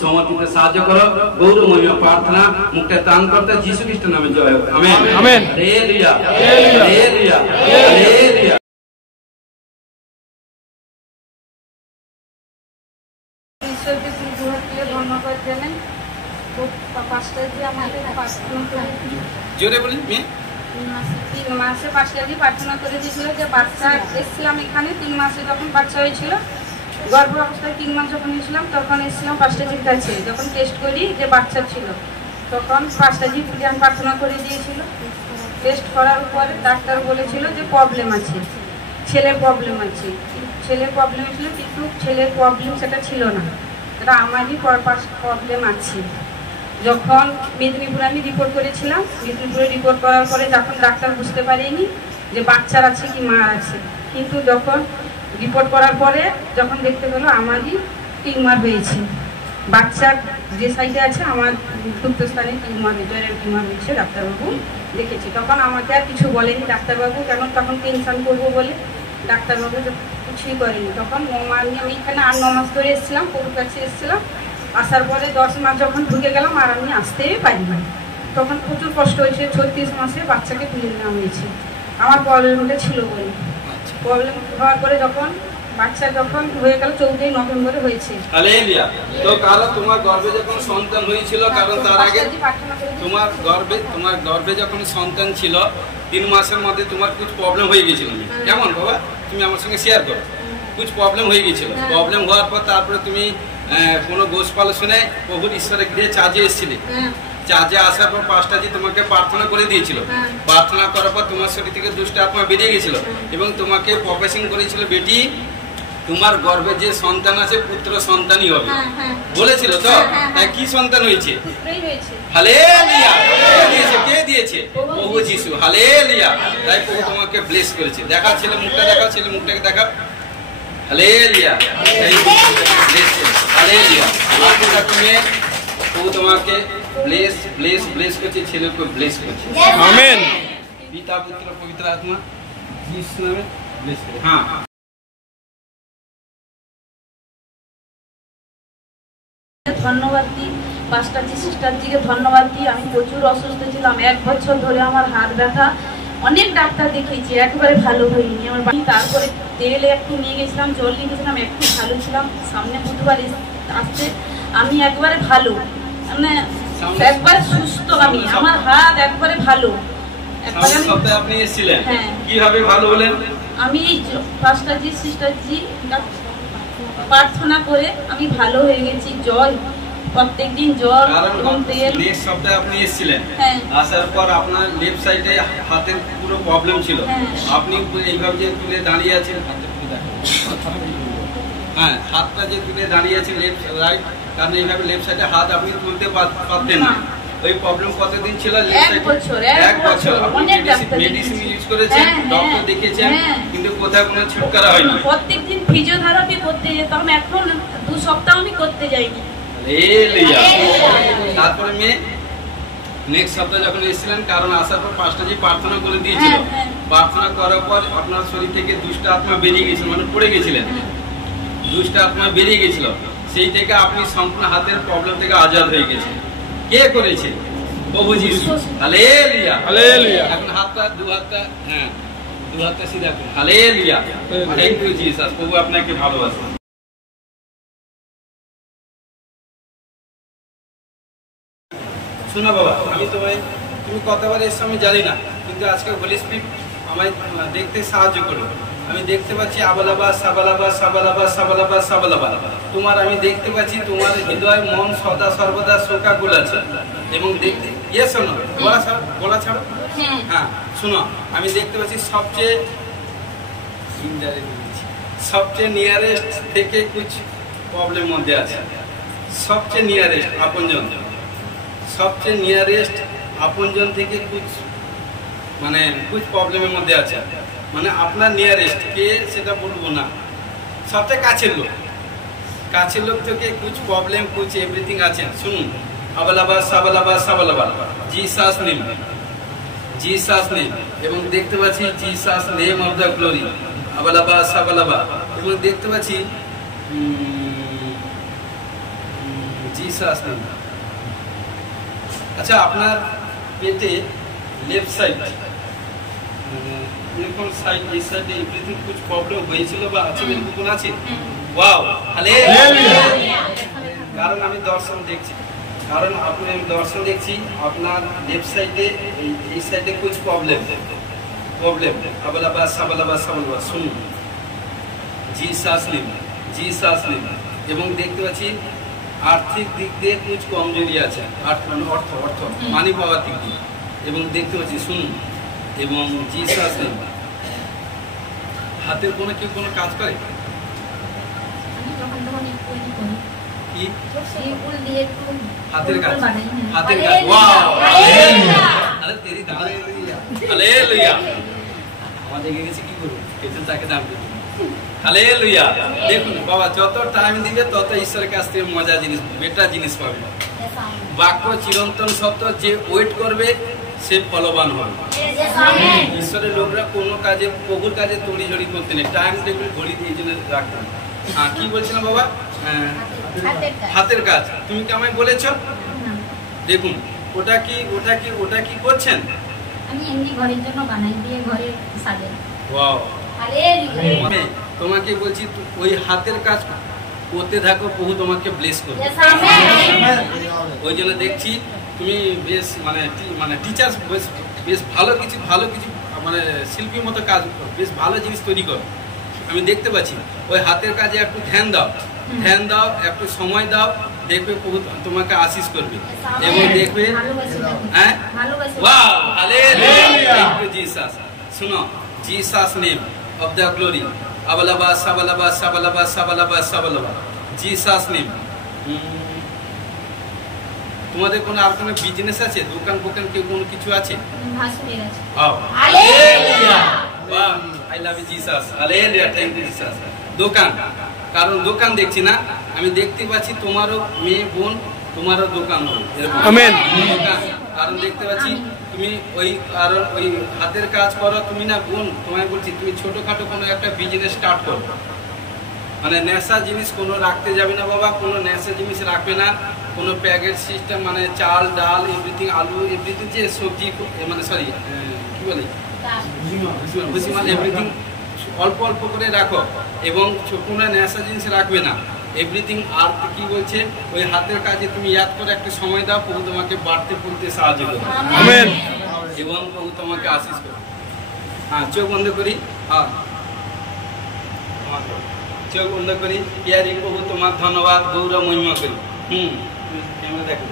সমর্পিত সাহায্য করো, গৌর মহিমা প্রার্থনা মুক্তি দান করতে যীশু খ্রিস্টের নামে জয় হোক। Amen, amen. Hallelujah, hallelujah, hallelujah. ঈশ্বরকে ধন্যবাদ জানাই। জোরে বলি, 3 মাসে পাঁচটাজি প্রার্থনা করে দিয়েছিল যে বাচ্চা এসেছিলাম এখানে 3 মাসে যখন বাচ্চা হয়েছিল, গর্ভ অবস্থায় 3 মাস যখন এসেছিলাম তখন এসেছিলাম পাঁচটাজির কাছে। যখন টেস্ট করি যে বাচ্চা ছিল, তখন পাঁচটাজি পুলিয়ান প্রার্থনা করে দিয়েছিল। টেস্ট করার পরে ডাক্তার বলেছিল যে প্রবলেম আছে, ছেলের প্রবলেম আছে। ছেলের প্রবলেম ছিল, কিন্তু ছেলের প্রবলেম সেটা ছিল না, সেটা আমারই প্রবলেম আছে। যখন মেদিনীপুরে আমি রিপোর্ট করেছিলাম, মেদিনীপুরে রিপোর্ট করার পরে যখন ডাক্তার বুঝতে পারেনি যে বাচ্চার আছে কি মার আছে, কিন্তু যখন রিপোর্ট করার পরে যখন দেখতে পেলো আমারই টিউমার হয়েছে, বাচ্চার যে সাইডে আছে আমার গুপ্তস্থানে টিউমার, জয়ের টিউমার হয়েছে, ডাক্তারবাবু দেখেছি। তখন আমাকে আর কিছু বলেনি ডাক্তারবাবু, কেন তখন টেনশন করবো বলে ডাক্তারবাবু কিছুই করেনি। তখন আমি এখানে 8-9 মাস ধরে এসেছিলাম, প্রভুর কাছে এসেছিলাম। আসার পরে 10 মাস যখন ঢুকে গেলাম আর আমি আসতেই পারিনি, তখন প্রচুর কষ্ট হয়েছে। 36 মাসে বাচ্চাকে তুলে নেওয়া হয়েছে আমার প্রবলেমটা ছিল বলে। প্রবলেম হওয়ার পরে যখন বাচ্চা যখন হয়ে গেল 14 নভেম্বরে হয়েছে। হালেলুয়া। তো কারণ তোমার গর্ভে যখন সন্তান হয়েছিল, কারণ তার আগে তোমার গর্ভে যখন সন্তান ছিল 3 মাসের মধ্যে তোমার কিছু প্রবলেম হয়ে গেছিল। কেমন বাবা, তুমি আমার সঙ্গে শেয়ার করো। কিছু প্রবলেম হয়ে গেছিল। প্রবলেম হওয়ার পর তারপরে তুমি কোনো গোসপাল শুনে প্রভুর ঈশ্বরের গৃহে চার্জে এসেছিলে, চার্জে আসার পর পাঁচটাজি তোমাকে প্রার্থনা করে দিয়েছিল, প্রার্থনা করার পর তোমার শরীর থেকে দুষ্ট আত্মা বেরিয়ে গেছিল এবং তোমাকে প্রফেশন করেছিল বেটি তোমার গর্ভে যে সন্তান আছে পুত্র সন্তানই হবে বলেছিল তো। তাই কি সন্তান হয়েছে? হালেলুয়া। কে দিয়েছে? প্রভু যিশু। হালেলুয়া। তাই প্রভু তোমাকে ব্লেস করেছে। দেখা ছেলে মুখটা দেখাও, ছেলে মুখটাকে দেখাও। হালেলুয়া। হালেলুয়া। প্রভু তোমাকে ব্লেস ব্লেস ব্লেস করছে, ছেলেকে ব্লেস করছে। আমেন। পিতা পুত্র পবিত্র আত্মা যিশু নামে ব্লেস করে। হ্যাঁ। ধন্যবাদ দিই পাঁচটাজি সিস্টারজিকে, ধন্যবাদ দিই। আমি প্রচুর অসুস্থ ছিলাম, 1 বছর ধরে আমার হাত ব্যথা, অনেক ডাক্তার দেখিয়েছি, একবারে ভালো হয়নি আমার। তারপরে তেল একটু নিয়ে গেছিলাম, জল নিয়ে গেছিলাম, একটু ভালো ছিলাম। সামনে বুধবার আসছে, আমি একবারে ভালো, মানে একবারে সুস্থ। আমি আমার হাত একবারে ভালো। আপনি এসেছিলেন, কিভাবে ভালো হলেন? আমি এই পাঁচটাজি সিস্টারজি প্রার্থনা করে আমি ভালো হয়ে গেছি। জল প্রত্যেকদিন জল এবং তেল। নেক্সট সপ্তাহে আপনি এসেছিলেন, আসার পর আপনার লেফট সাইডে হাতের পুরো প্রবলেম ছিল। আপনি এইভাবে যে তুলে দাঁড়িয়ে আছেন, হ্যাঁ হাতটা যে তুলে দাঁড়িয়ে আছেন লেফট রাইট, কারণ এইভাবে লেফট সাইডে হাত আপনি তুলতে পারতেন না। ওই প্রবলেম কতদিন ছিল? 1 বছর। মেডিসিন ইউজ করেছেন, ডক্টর দেখিয়েছেন, কিন্তু কোথাও কোনো ছুটকারা হয়নি। প্রত্যেকদিন ফিজিওথেরাপি করতে যেতাম, এখন 2 সপ্তাহ আমি করতে যাইনি। তারপরে মেয়ে নেক্সট সপ্তাহে যখন এসেছিলেন, কারণ আসার পর পাঁচটাজি প্রার্থনা করে দিয়েছিল, প্রার্থনা করার পর আপনার শরীর থেকে দুষ্ট আত্মা বেরিয়ে গেছিল, মানে পড়ে গেছিলেন, দুষ্ট আত্মা বেরিয়ে গেছিল। সেই থেকে আপনি সম্পূর্ণ হাতের প্রবলেম থেকে আজাদ হয়ে গেছেন। কে করেছে? প্রভু যিশু। হালেলুয়া। হালেলুয়া। এখন হাতটা দু হাতটা সিধা করুন। হালেলুয়া। Thank you Jesus. প্রভু আপনাকে ভালোবাসেন। শোনো বাবা, আমি তুমি কতবার এসছো আমি জানি না, কিন্তু আজকে হোলি স্পিরিট আমায় দেখতে সাহায্য করো। আমি দেখতে পাচ্ছি আবালাবা সাবালাবা সাবালাবা সাবালাবা সাবালাবা। তোমার আমি দেখতে পাচ্ছি তোমার হৃদয় মন সদা সর্বদা শোকাকুল আছে এবং দেখতে ইয়ে শোনো, গলা ছাড়ো। হ্যাঁ শোনো, আমি দেখতে পাচ্ছি সবচেয়ে নিয়ারেস্ট থেকে কুছ প্রবলেম মধ্যে আছে। সবচেয়ে নিয়ারেস্ট আপনজন, সবচেয়ে নিয়ারেস্ট আপনজন থেকে কুছ প্রবলেমের মধ্যে আছে। মানে আপনার নিয়ারেস্ট কে সেটা বলবো না, সবচেয়ে কাছের লোক থেকে কুছ প্রবলেম কুছ এভরিথিং আছে। শুনুন, আবালাবা সাবালাবা সাবালাবা, জিসাস নেম, জিসাস নেম, এবং দেখতে পাচ্ছি Jesus name of the glory, আবালাবা সাবালাবা, এবং দেখতে পাচ্ছি জিসাস নেম। আচ্ছা, আপনার পেটে লেফট সাইড এরকম সাইড, এই সাইডে এভরিথিং কুछ প্রবলেম হয়েছিল বা আছে, এরকম আছে? Wow, hallelujah. কারণ আমি দর্শন দেখছি, আপনার লেফট সাইডে এই সাইডে কুछ প্রবলেম আবালাবা সাবালাবা সাবালাবা। শুনুন, জিসাস নেম, জিসাস নেম, এবং দেখতে পাচ্ছি আর্থিক দিক দিয়ে কুछ কমজোরি আছে, অর্থ মানি পাওয়ার দিক দিয়ে, এবং দেখতে পাচ্ছি শুনুন, এবং জিসাস নেম। হাতের কোনো কেউ কোনো কাজ করে? হাতের কাজ, হাতের কাজ। ওয়াও, আরে তেরি দাঁড়া, হালেলুয়া। আমাদের গেছে কি করব, পেছন তাকে দাম দেব। হালেলুয়া। দেখুন বাবা, যত টাইম দিবে তত ঈশ্বরের কাছ থেকে মজা জিনিস, বেটার জিনিস পাবে। বাক্য চিরন্তন সত্য, যে ওয়েট করবে সে ফলবান হবে। ঈশ্বরের লোকরা কোনো কাজে, প্রভুর কাজে তড়িঝড়ি করতে নেই, টাইম টেবিল ঘড়ি দিয়ে জন্য রাখতেন। হ্যাঁ, কি বলছিলাম বাবা? হাতের কাজ তুমি কি আমায় বলেছ? দেখুন, ওটা কি করছেন? আমি এমনি ঘরের জন্য বানাই দিয়ে ঘরে সাজে। Wow, hallelujah. তোমাকে বলছি ওই হাতের কাজ করতে থাকো, প্রভু তোমাকে ব্লেস করবে। ওই জন্য দেখছি তুমি বেশ মানে টিচার, বেশ ভালো কিছু মানে শিল্পীর মতো কাজ করো, বেশ ভালো জিনিস তৈরি করো। আমি দেখতে পাচ্ছি ওই হাতের কাজে একটু ধ্যান দাও একটু সময় দাও, দেখবে প্রভু তোমাকে আশীষ করবে এবং দেখবে হ্যাঁ wow hallelujah thank you Jesus. শুনো Jesus name of the glory আবালাবা সাবালাবা সাবালাবা সাবালাবা সাবালাবা জিসাস নেম। তোমাদের কোনো আর কোনো বিজনেস আছে, দোকান ফোকান কেউ কোনো কিছু আছে? I love you Jesus, hallelujah thank you Jesus. দোকান, কারণ দোকান দেখছি না, আমি দেখতে পাচ্ছি তোমারও মেয়ে বোন তোমারও দোকান হবে, আমেন। কারণ দেখতে পাচ্ছি তুমি ওই কারণ ওই হাতের কাজ করো তুমি না বোন, তোমায় বলছি তুমি ছোটখাটো কোনো একটা বিজনেস স্টার্ট করো। মানে নেশা জিনিস কোনো রাখতে যাবে না বাবা, কোনো নেশা জিনিস রাখবে না, কোনো প্যাকেট সিস্টেম মানে চাল ডাল এভরিথিং আলু এভরিথিং যে সবজি মানে সরি কি বলে ভুসিমাল এভরিথিং অল্প অল্প করে রাখো এবং কোনো নেশা জিনিস রাখবে না এভরিথিং। আর কি বলছে ওই হাতের কাজে তুমি ইয়াদ করে একটা সময় দাও, প্রভু তোমাকে বাড়তে ফুলতে সাহায্য করবে, আমেন। এবং প্রভু তোমাকে আশীষ করবে। হ্যাঁ চোখ বন্ধ করি, হ্যাঁ চোখ বন্ধ করি। ইয়ারি প্রভু তোমার ধন্যবাদ গৌরব মহিমা করি। ক্যামেরা দেখো।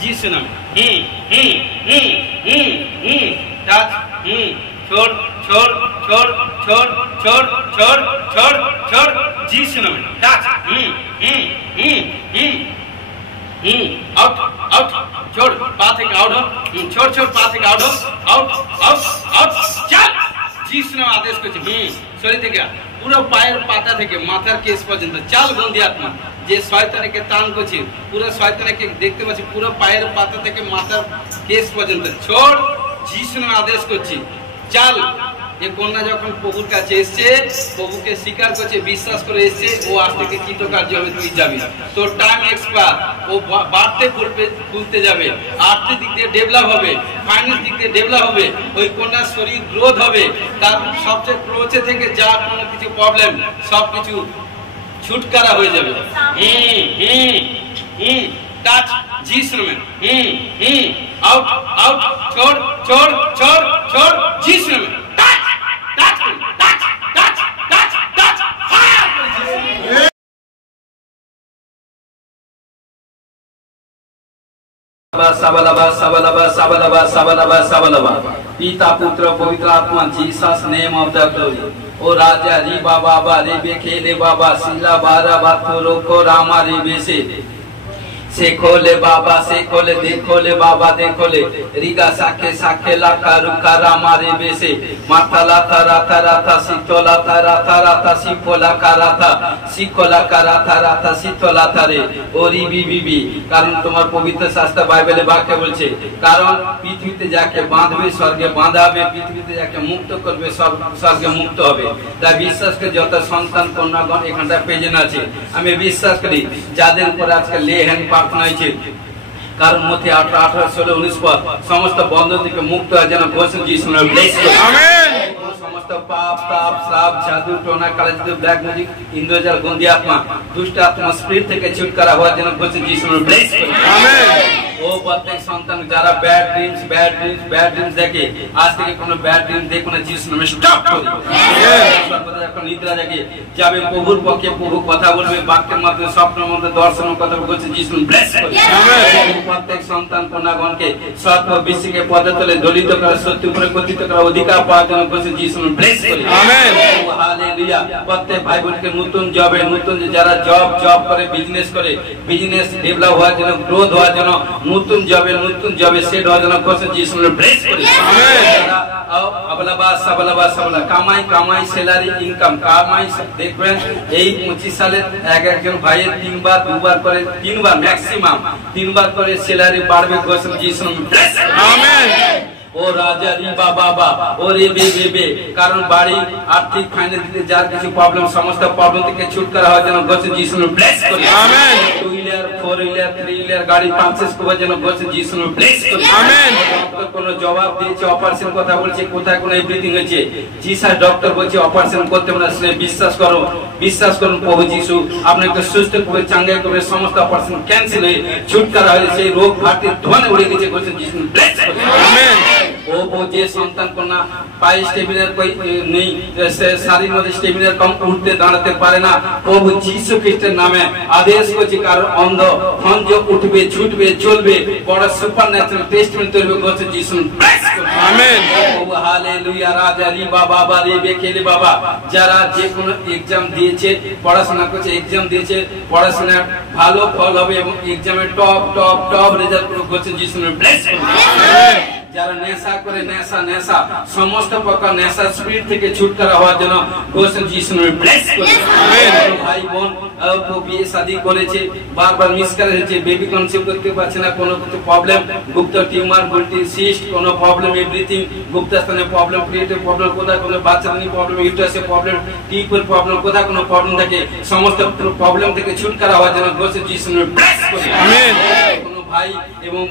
जीसु नाम टच छोड़ छोड़ छोड़ छोड़ छोड़ छोड़ छोड़ छोड़ जीसु नाम टच आउट आउट छोड़ पाथ एक आउट हो छोड़ छोड़ पाथ एक आउट हो आउट आउट आउट चल जीसु नाम आदेश করছি শরীর থেকে পুরো পায়ের পাতা থেকে মাথার কেশ পর্যন্ত চাল বন্দি আত্মা যে শয়তানকে টান করছে পুরো শয়তানকে দেখতে পাচ্ছি পুরো পায়ের পাতা থেকে মাথার কেশ পর্যন্ত ছোড় যিশু নামে আদেশ করছি চাল। এই কন্যা যখন প্রভুর কাছে এসছে প্রভুকে স্বীকার করছে বিশ্বাস করে এসছে ও আজ থেকে কৃতকার্য হবে, তুই যাবি, তোর টাইম এক্সপায়ার, ও বাড়তে খুলতে যাবে, আর্থিক দিক দিয়ে ডেভেলপ হবে, ফাইন্যান্স দিক দিয়ে ডেভেলপ হবে, ওই কন্যার শরীর গ্রোথ হবে, তার সবচেয়ে ক্রোচে থেকে যা কোনো কিছু প্রবলেম সবকিছু छुटकारा हो जाए टच जीसस में आउट आउट छोड़ छोड़ छोड़ छोड़ जीसस में touch touch touch touch touch touch fire साबलाबा साबलाबा साबलाबा साबलाबा साबलाबा पिता पुत्र पवित्र आत्मा Jesus name of the glory ओ राजा री बाबा रे बेखेले बाबा सिला बारा बातो रोको रामा रे बेसे से खोले बाबा से खोले देखो ले बाबा देखो ले रिगा साके साके लाका रुका रामा रे बेसे माथाला थारा थारा था सितोला थारा थारा था सिपोला कारा था सिकोला कारा थारा था सितोला थारे ओरी बीबी कारण तुम्हार पवित्र शास्त्र बाइबले वाक्य বলছে কারণ পৃথিবীতে যাকে বাঁধবে স্বর্গে বাঁধাবে, পৃথিবীতে যাকে মুক্ত করবে স্বর্গে মুক্ত হবে। তাই বিশ্বাস করে যত সন্তান কন্যাগণ এখানটা পেজেন আছে আমি বিশ্বাস করি যাদের উপর আজকে লে হ্যান্ড প্রার্থনা হয়েছে কারণ মধ্যে 18 18 16 19 পদ সমস্ত বন্ধন থেকে মুক্ত হয় যেন ঘোষণা যিশু নামে ব্লেস করুন, আমেন। সমস্ত পাপ তাপ শ্রাপ জাদু টোনা কালাজাদু ব্ল্যাক ম্যাজিক ইন্দ্রজাল গন্দি আত্মা দুষ্ট আত্মা স্পিরিট থেকে ছুটকারা হওয়ার জন্য ঘোষণা যিশু নামে ব্লেস করুন, আমেন। ও প্রত্যেক সন্তান যারা ব্যাড ড্রিমস দেখে আজ থেকে কোনো ব্যাড ড্রিমস দেখো না, যিশু নামে স্টপ করুন। সর্বদা যখন নিদ্রা জাগে যাবে প্রভুর পক্ষে প্রভু কথা বলবে বাক্যের মাধ্যমে স্বপ্নের মধ্যে দর্শনের কথা বলছে যিশু ব্লেস করুন, আমেন। প্রত্যেক সন্তান কন্যাগণকে সত্য বিশ্বকে পদে তলে দলিত করা সত্য উপরে কথিত করা অধিকার পাওয়ার জন্য বলছে যিশু ব্লেস করুন, আমেন। হালেলুয়া। প্রত্যেক ভাই বোনকে নতুন জবে নতুন যারা জব করে বিজনেস ডেভেলপ হওয়ার জন্য গ্রোথ হওয়ার জন্য নতুন জবে সেট হওয়ার জন্য বলছে যিশু ব্লেস করুন, আমেন। আবলাবা সাবলাবা সাবলা কামাই স্যালারি ইনকাম কামাই দেখবেন এই 25 সালে একজন ভাইয়ের 3 বার 2 বার করে 3 বার ম্যাক্সিমাম 3 বার করে স্যালারি বাড়বে ঘোষণা যিশু ব্লেস করুন, আমেন। ও রাজা রি বাবা ও রে বেবে কারণ বাড়ি আর্থিক ফাইন্যান্সে যার কিছু প্রবলেম সমস্ত প্রবলেম থেকে ছুটকারা হওয়ার জন্য ঘোষণা যিশু ব্লেস করুন, amen. Two wheeler 4 wheeler 3 wheeler গাড়ি পারচেজ করার জন্য বলছে যিশু নামে ব্লেস করুন আমেন ডক্টর কোন জবাব দিয়েছে অপারেশন কথা বলছে কোথায় কোন এভরিথিং হয়েছে জিসাস ডক্টর বলছে অপারেশন করতে না শুনে বিশ্বাস করুন প্রভু যিশু আপনাকে সুস্থ করে চাঙ্গা করে সমস্ত অপারেশন ক্যান্সেল হয়ে ছুটকারা হয়ে সেই রোগ ভাটি ধনে উড়ে গেছে বলছে যিশু ব্লেস করুন আমেন ও যে সন্তান কন্যা পায়ে স্টেমিনার নেই শারীর মধ্যে স্টেমিনার কম উঠতে দাঁড়াতে পারে না প্রভু যিশু খ্রিস্টের নামে আদেশ করছি কারণ অন্ধ হঞ্জ উঠবে ছুটবে চলবে বড় সুপারন্যাচুরাল টেস্টমেন্ট তৈরি করছে যিশু আমেন প্রভু হালেলুয়া রাজা রিবা বাবা রেবে খেলে বাবা যারা যে কোনো এক্সাম দিয়েছে পড়াশোনা করছে এক্সাম দিয়েছে পড়াশোনা ভালো ফল হবে এবং এক্সামে টপ রেজাল্ট করছে যিশু ব্লেস আমেন যারা নেশা করে নেশা সমস্ত প্রকার নেশা স্পিরিট থেকে ছুটকারা হওয়ার জন্য গোসল যিশু নামে ব্লেস করুন আমেন ভাই বোন বিয়ে শাদী করেছে বারবার মিসক্যারেজ হচ্ছে বেবি কনসিভ করতে পারছে না কোনো কিছু প্রবলেম গুপ্ত টিউমার গুলটি সিস্ট কোনো প্রবলেম এভরিথিং গুপ্ত স্থানে প্রবলেম ক্রিয়েটিভ প্রবলেম কোথায় কোনো বাচ্চাদের প্রবলেম ইউটারাসে প্রবলেম টিউবের প্রবলেম কোথায় কোনো প্রবলেম থাকে সমস্ত প্রবলেম থেকে ছুটকারা হওয়ার জন্য গোসল যিশু নামে ব্লেস করুন আমেন ভাই এবং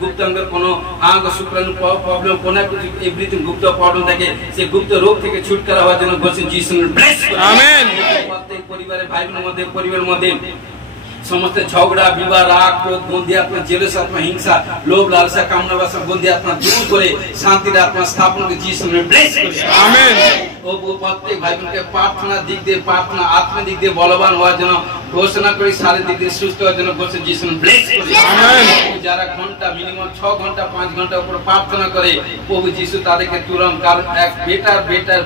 গুপ্তাঙ্গের কোনো আঙ্গ শুক্রাণু প্রবলেম কোনো কিছু এভরিথিং গুপ্ত প্রবলেম থাকে সেই গুপ্ত রোগ থেকে ছুটকারা হওয়ার জন্য গোসল যিশু নামে ব্লেস করুন আমেন প্রত্যেক পরিবারের ভাই বোনের মধ্যে পরিবারের মধ্যে समस्त झगड़ा विवाह राग क्रोध गंदी आत्मा जेलस आत्मा हिंसा लोभ लालसा कामना वासना गंदी आत्मा दूर करे शांति आत्मा स्थापन के যিশু नामे ब्लेस करे आमेन ओ प्रत्येक भाई বোনকে প্রার্থনা দিক দিয়ে প্রার্থনা আত্মা দিক দিয়ে বলবান হওয়ার জন্য ঘোষণা করি শারীরিক দিক দিয়ে সুস্থ হওয়ার জন্য বলছে যিশু নামে ব্লেস করে আমেন যারা ঘন্টা মিনিমাম 6 ঘন্টা 5 ঘন্টা উপর প্রার্থনা করে প্রভু যিশু তাদেরকে তুরন্ত কারণ এক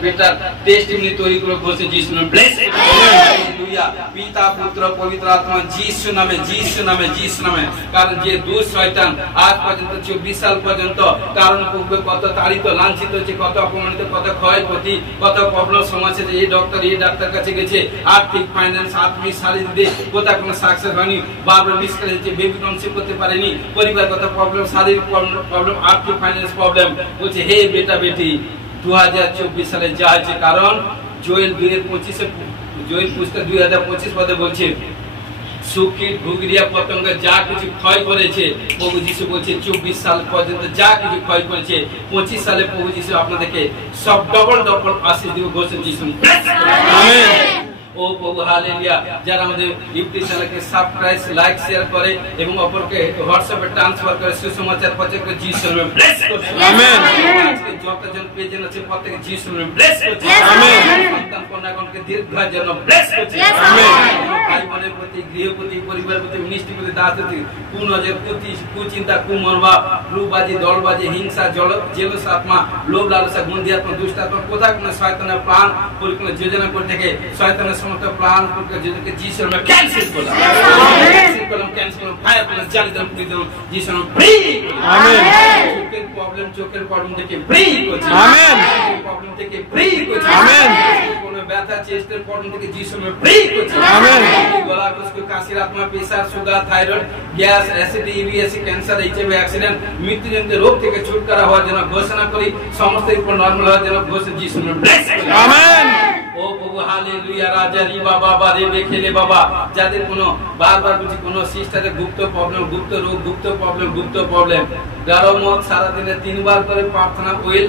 বেটার টেস্টিমনি তৈরি করে বলছে যিশু নামে ব্লেস করে হালেলুয়া পিতা পুত্র পবিত্র আত্মা যিশু নামে কারণ যে দুষ্ট শয়তান আজ পর্যন্ত 24 সাল পর্যন্ত কারণ পূর্বে কত তাড়িত লাঞ্ছিত হচ্ছে কত অপমানিত কত ক্ষয়ক্ষতি কত প্রবলেম সমাজে এই ডাক্তার কাছে গেছে আর্থিক ফাইন্যান্স আত্মিক শারীরিক কোথাও কোনো সাকসেস হয়নি বারবার মিসক্যারেজ হচ্ছে বেবি কনসিভ করতে পারেনি পরিবার কত প্রবলেম শারীরিক প্রবলেম আর্থিক ফাইন্যান্স প্রবলেম বলছে হে বেটা বেটি 2024 সালে যা হচ্ছে কারণ জোয়েল 2:25 পুস্তক 2025 পদে বলছে সুকিট ঘুগরিয়া পতঙ্গ যা কিছু ক্ষয় করেছে প্রভু যিশু বলছে 24 সাল পর্যন্ত যা কিছু ক্ষয় করেছে 25 সালে প্রভু যিশু আপনাদেরকে সব ডবল আশীর্বাদ দিব গোসল যিশু আমেন ও প্রভু হালেলুয়া যারা আমাদের ইউটিউব চ্যানেলকে সাবস্ক্রাইব লাইক শেয়ার করে এবং অপরকে হোয়াটসঅ্যাপে ট্রান্সফার করে সুসমাচার প্রচার করে যিশু নামে ব্লেস করুন আমেন আজকে যতজন পেজেন আছে প্রত্যেককে যিশু নামে ব্লেস করুন আমেন সন্তান কন্যাগণকে দীর্ঘায়ুর জন্য ব্লেস করুন আমেন ভাই বোনের প্রতি গৃহপতি পরিবারের প্রতি মিনিস্ট্রি প্রতি দাসত্ব কুনজর কুচিন্তা কুমনোভাব লুবাজি দলবাজি হিংসা জেলস আত্মা লোভ লালসা গন্দি আত্মা দুষ্ট আত্মা কোথায় কোনো শয়তানের প্ল্যান পরিকল্পনা যোজনা করে থেকে শয়তানের সমস্ত প্ল্যান পরিকল্পনা যিশু নামে ক্যান্সেল করলাম ক্যান্সেল করলাম ফায়ার করলাম জালি দিলাম পুড়িয়ে দিলাম যিশু নামে ফ্রি আমেন চোখের প্রবলেম থেকে ফ্রি করছি আমেন প্রবলেম থেকে ফ্রি করছি আমেন কোন ব্যথা চেস্টের প্রবলেম থেকে যিশু নামে ফ্রি করছি আমেন গলা কষ্ট কাশির আত্মা pressure sugar thyroid gas acidity ইবিএসি ক্যান্সার এইচআইভি অ্যাক্সিডেন্ট মৃত্যুজনিত রোগ থেকে ছুটকারা হওয়ার জন্য ঘোষণা করি সমস্ত উপর নরমাল হওয়ার জন্য ঘোষণা যিশু নামে ব্লেস করি আমেন ও প্রভু হালেলুয়া রাজা রিবা বাবা রেবে খেলে বাবা যাদের কোনো বারবার বুঝি কোনো সিস্টারে গুপ্ত প্রবলেম গুপ্ত রোগ গুপ্ত প্রবলেম গরম সারা দিনে 3 বার করে প্রার্থনা ওয়েল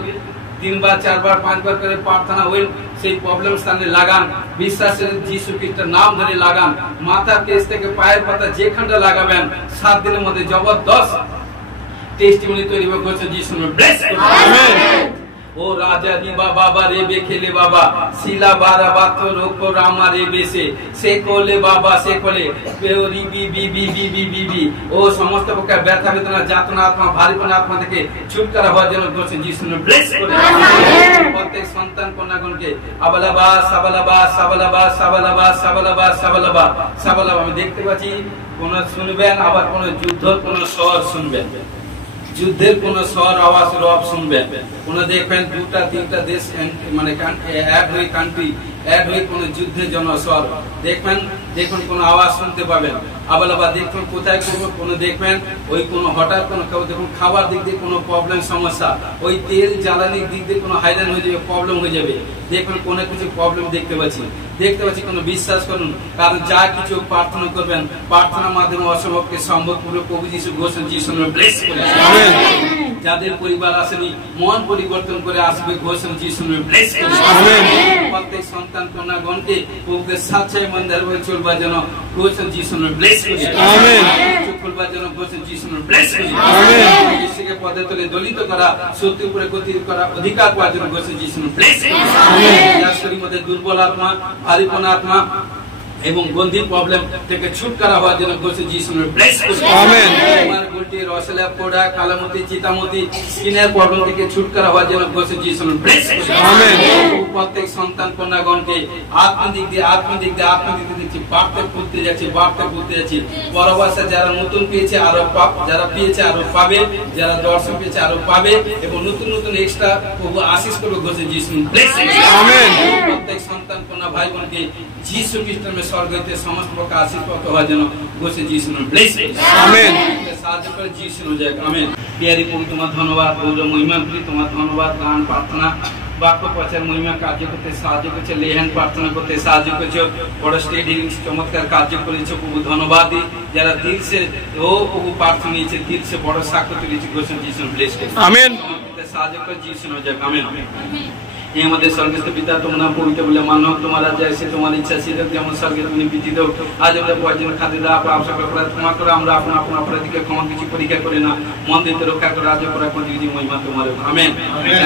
3 বার 4 বার 5 বার করে প্রার্থনা ওয়েল সেই প্রবলেম স্থানে লাগান বিশ্বাসের যিশু খ্রিস্টের নাম ধরে লাগান মাথার কেশ থেকে পায়ের পাতা যেখানটা লাগাবেন 7 দিনের মধ্যে জবরদস্ত টেস্টিমনি তৈরি হবে গোসল যিশু নামে ব্লেস করুন আমেন ও রাজা দিবা বাবা রেবে খেলে বাবা শিলা বারা বাতো রোকো রামা রেবে সে কোলে বাবা সে কোলে পেওরি বি বি বি বি বি বি বি ও সমস্ত প্রকার ব্যথা বেদনা যাতনা আত্মা ভারীপনা আত্মা থেকে ছুটকারা হওয়ার জন্য গোসল যিশু নামে ব্লেস করে আমেন প্রত্যেক সন্তান কন্যাগণকে সাবালাবা আমি দেখতে পাচ্ছি কোন শুনবেন আবার কোন যুদ্ধের কোন স্বর শুনবেন যুদ্ধের কোন স্বর আওয়াজ রব শুনবেন কোন দেখবেন 2টা 3টা দেশ মানে এক হয়ে কান্ট্রি এক হয়ে কোনো যুদ্ধের জন্য স্বর দেখবেন, দেখুন কোনো আওয়াজ শুনতে পাবেন, আবার দেখুন কোথায় করবো কোনো দেখবেন ওই কোনো হঠাৎ কোনো কেউ দেখুন খাবার দিক দিয়ে কোনো প্রবলেম সমস্যা, ওই তেল জ্বালানির দিক দিয়ে কোনো হাইরান হয়ে যাবে, প্রবলেম হয়ে যাবে, দেখুন কোনো কিছু প্রবলেম দেখতে পাচ্ছি কোনো বিশ্বাস করুন, কারণ যা কিছু প্রার্থনা করবেন প্রার্থনার মাধ্যমে অসম্ভবকে সম্ভব করে প্রভু যিশু ঘোষণা যিশু ব্লেস করে। যাদের পরিবার আসেনি মন পরিবর্তন করে আসবে ঘোষণা যিশু ব্লেস করে। প্রত্যেক সন্তান কন্যাগণকে প্রভুকে সাচ্চাই মন্দির হয়ে চলবার জন্য ঘোষণা যিশু ব্লেস করে। খুলবার জন্য ঘোষণা যিশু ব্লেস করে। যিশুকে পদে তলে দলিত করা, সত্যের উপরে গতি করা অধিকার পাওয়ার জন্য ঘোষণা যিশু ব্লেস করে। শরীরের মধ্যে দুর্বল আত্মা, ভারীপন আত্মা এবং গন্ধির প্রবলেম থেকে ছুটকারা হওয়ার জন্য ঘোষণা যিশু ব্লেস করে। আমেন। আমার গুলটি রসলা পোড়া কালামতি চিতামতি স্কিনের প্রবলেম থেকে ছুটকারা হওয়ার জন্য ঘোষণা যিশু ব্লেস করে। আমেন। প্রত্যেক সন্তান কন্যাগণকে আত্মদিক দিয়ে দেখছি বাড়তে করতে যাচ্ছে পরবাসা যারা নতুন পেয়েছে আরো যারা পেয়েছে আরো পাবে, যারা দর্শন পেয়েছে আরো পাবে এবং নতুন নতুন এক্সট্রা প্রভু আশীষ করবে ঘোষণা যিশু ব্লেস করে। আমেন। প্রত্যেক সন্তান কন্যা ভাই বোনকে যিশু খ্রিস্টের স্বর্গতে সমস্ত প্রকার আশীষ প্রাপ্ত হওয়ার জন্য ঘোষণা যিশু ব্লেস করে। আমেন। সাহায্য করে যিশু যাক। আমেন। প্রিয় প্রভু তোমার ধন্যবাদ, গৌর মহিমা করি তোমার ধন্যবাদ। গান প্রার্থনা বাক্য প্রচার মহিমা কার্য করতে সাহায্য করছে, লেহেন প্রার্থনা করতে সাহায্য করছো, বড় স্টেডিং চমৎকার কার্য করেছো প্রভু ধন্যবাদ। যারা দিল সে ও প্রভু প্রার্থনা নিয়েছে, দিল সে বড় সাক্ষ্য তুলেছে ঘোষণা যিশু ব্লেস করে। আমেন। সাহায্য করে যিশু যাক। আমেন। ये हमारे स्वर्गस्थ पिता तुम नाम पवित्र बोले मानो तुम्हारा जैसे तुम्हारी इच्छा सीधे যেমন স্বর্গে তুমি বিধি দাও, আজ আমরা প্রয়োজন খাদ্য দাও, आप সকল অপরাধ ক্ষমা করো, আমরা আপনা আপনা অপরাধীকে ক্ষমা কিছু পরীক্ষা করি না, মন দিতে রক্ষা করো, রাজ্য করা কোন দিদি মহিমা তোমার। আমেন।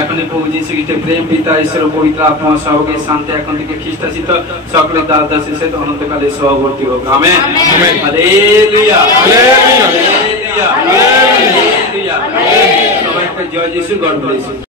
এখন প্রভু যিশু খ্রিস্টের প্রেম পিতা ঈশ্বর পবিত্র আত্মা সহযোগে শান্তি এখন থেকে খ্রিস্ট আসিত সকলের দ্বারা দাসের সাথে অনন্তকালে সহবর্তী হোক। আমেন। Hallelujah hallelujah hallelujah. সবাইকে জয় যিশু, গড ব্লেস ইউ।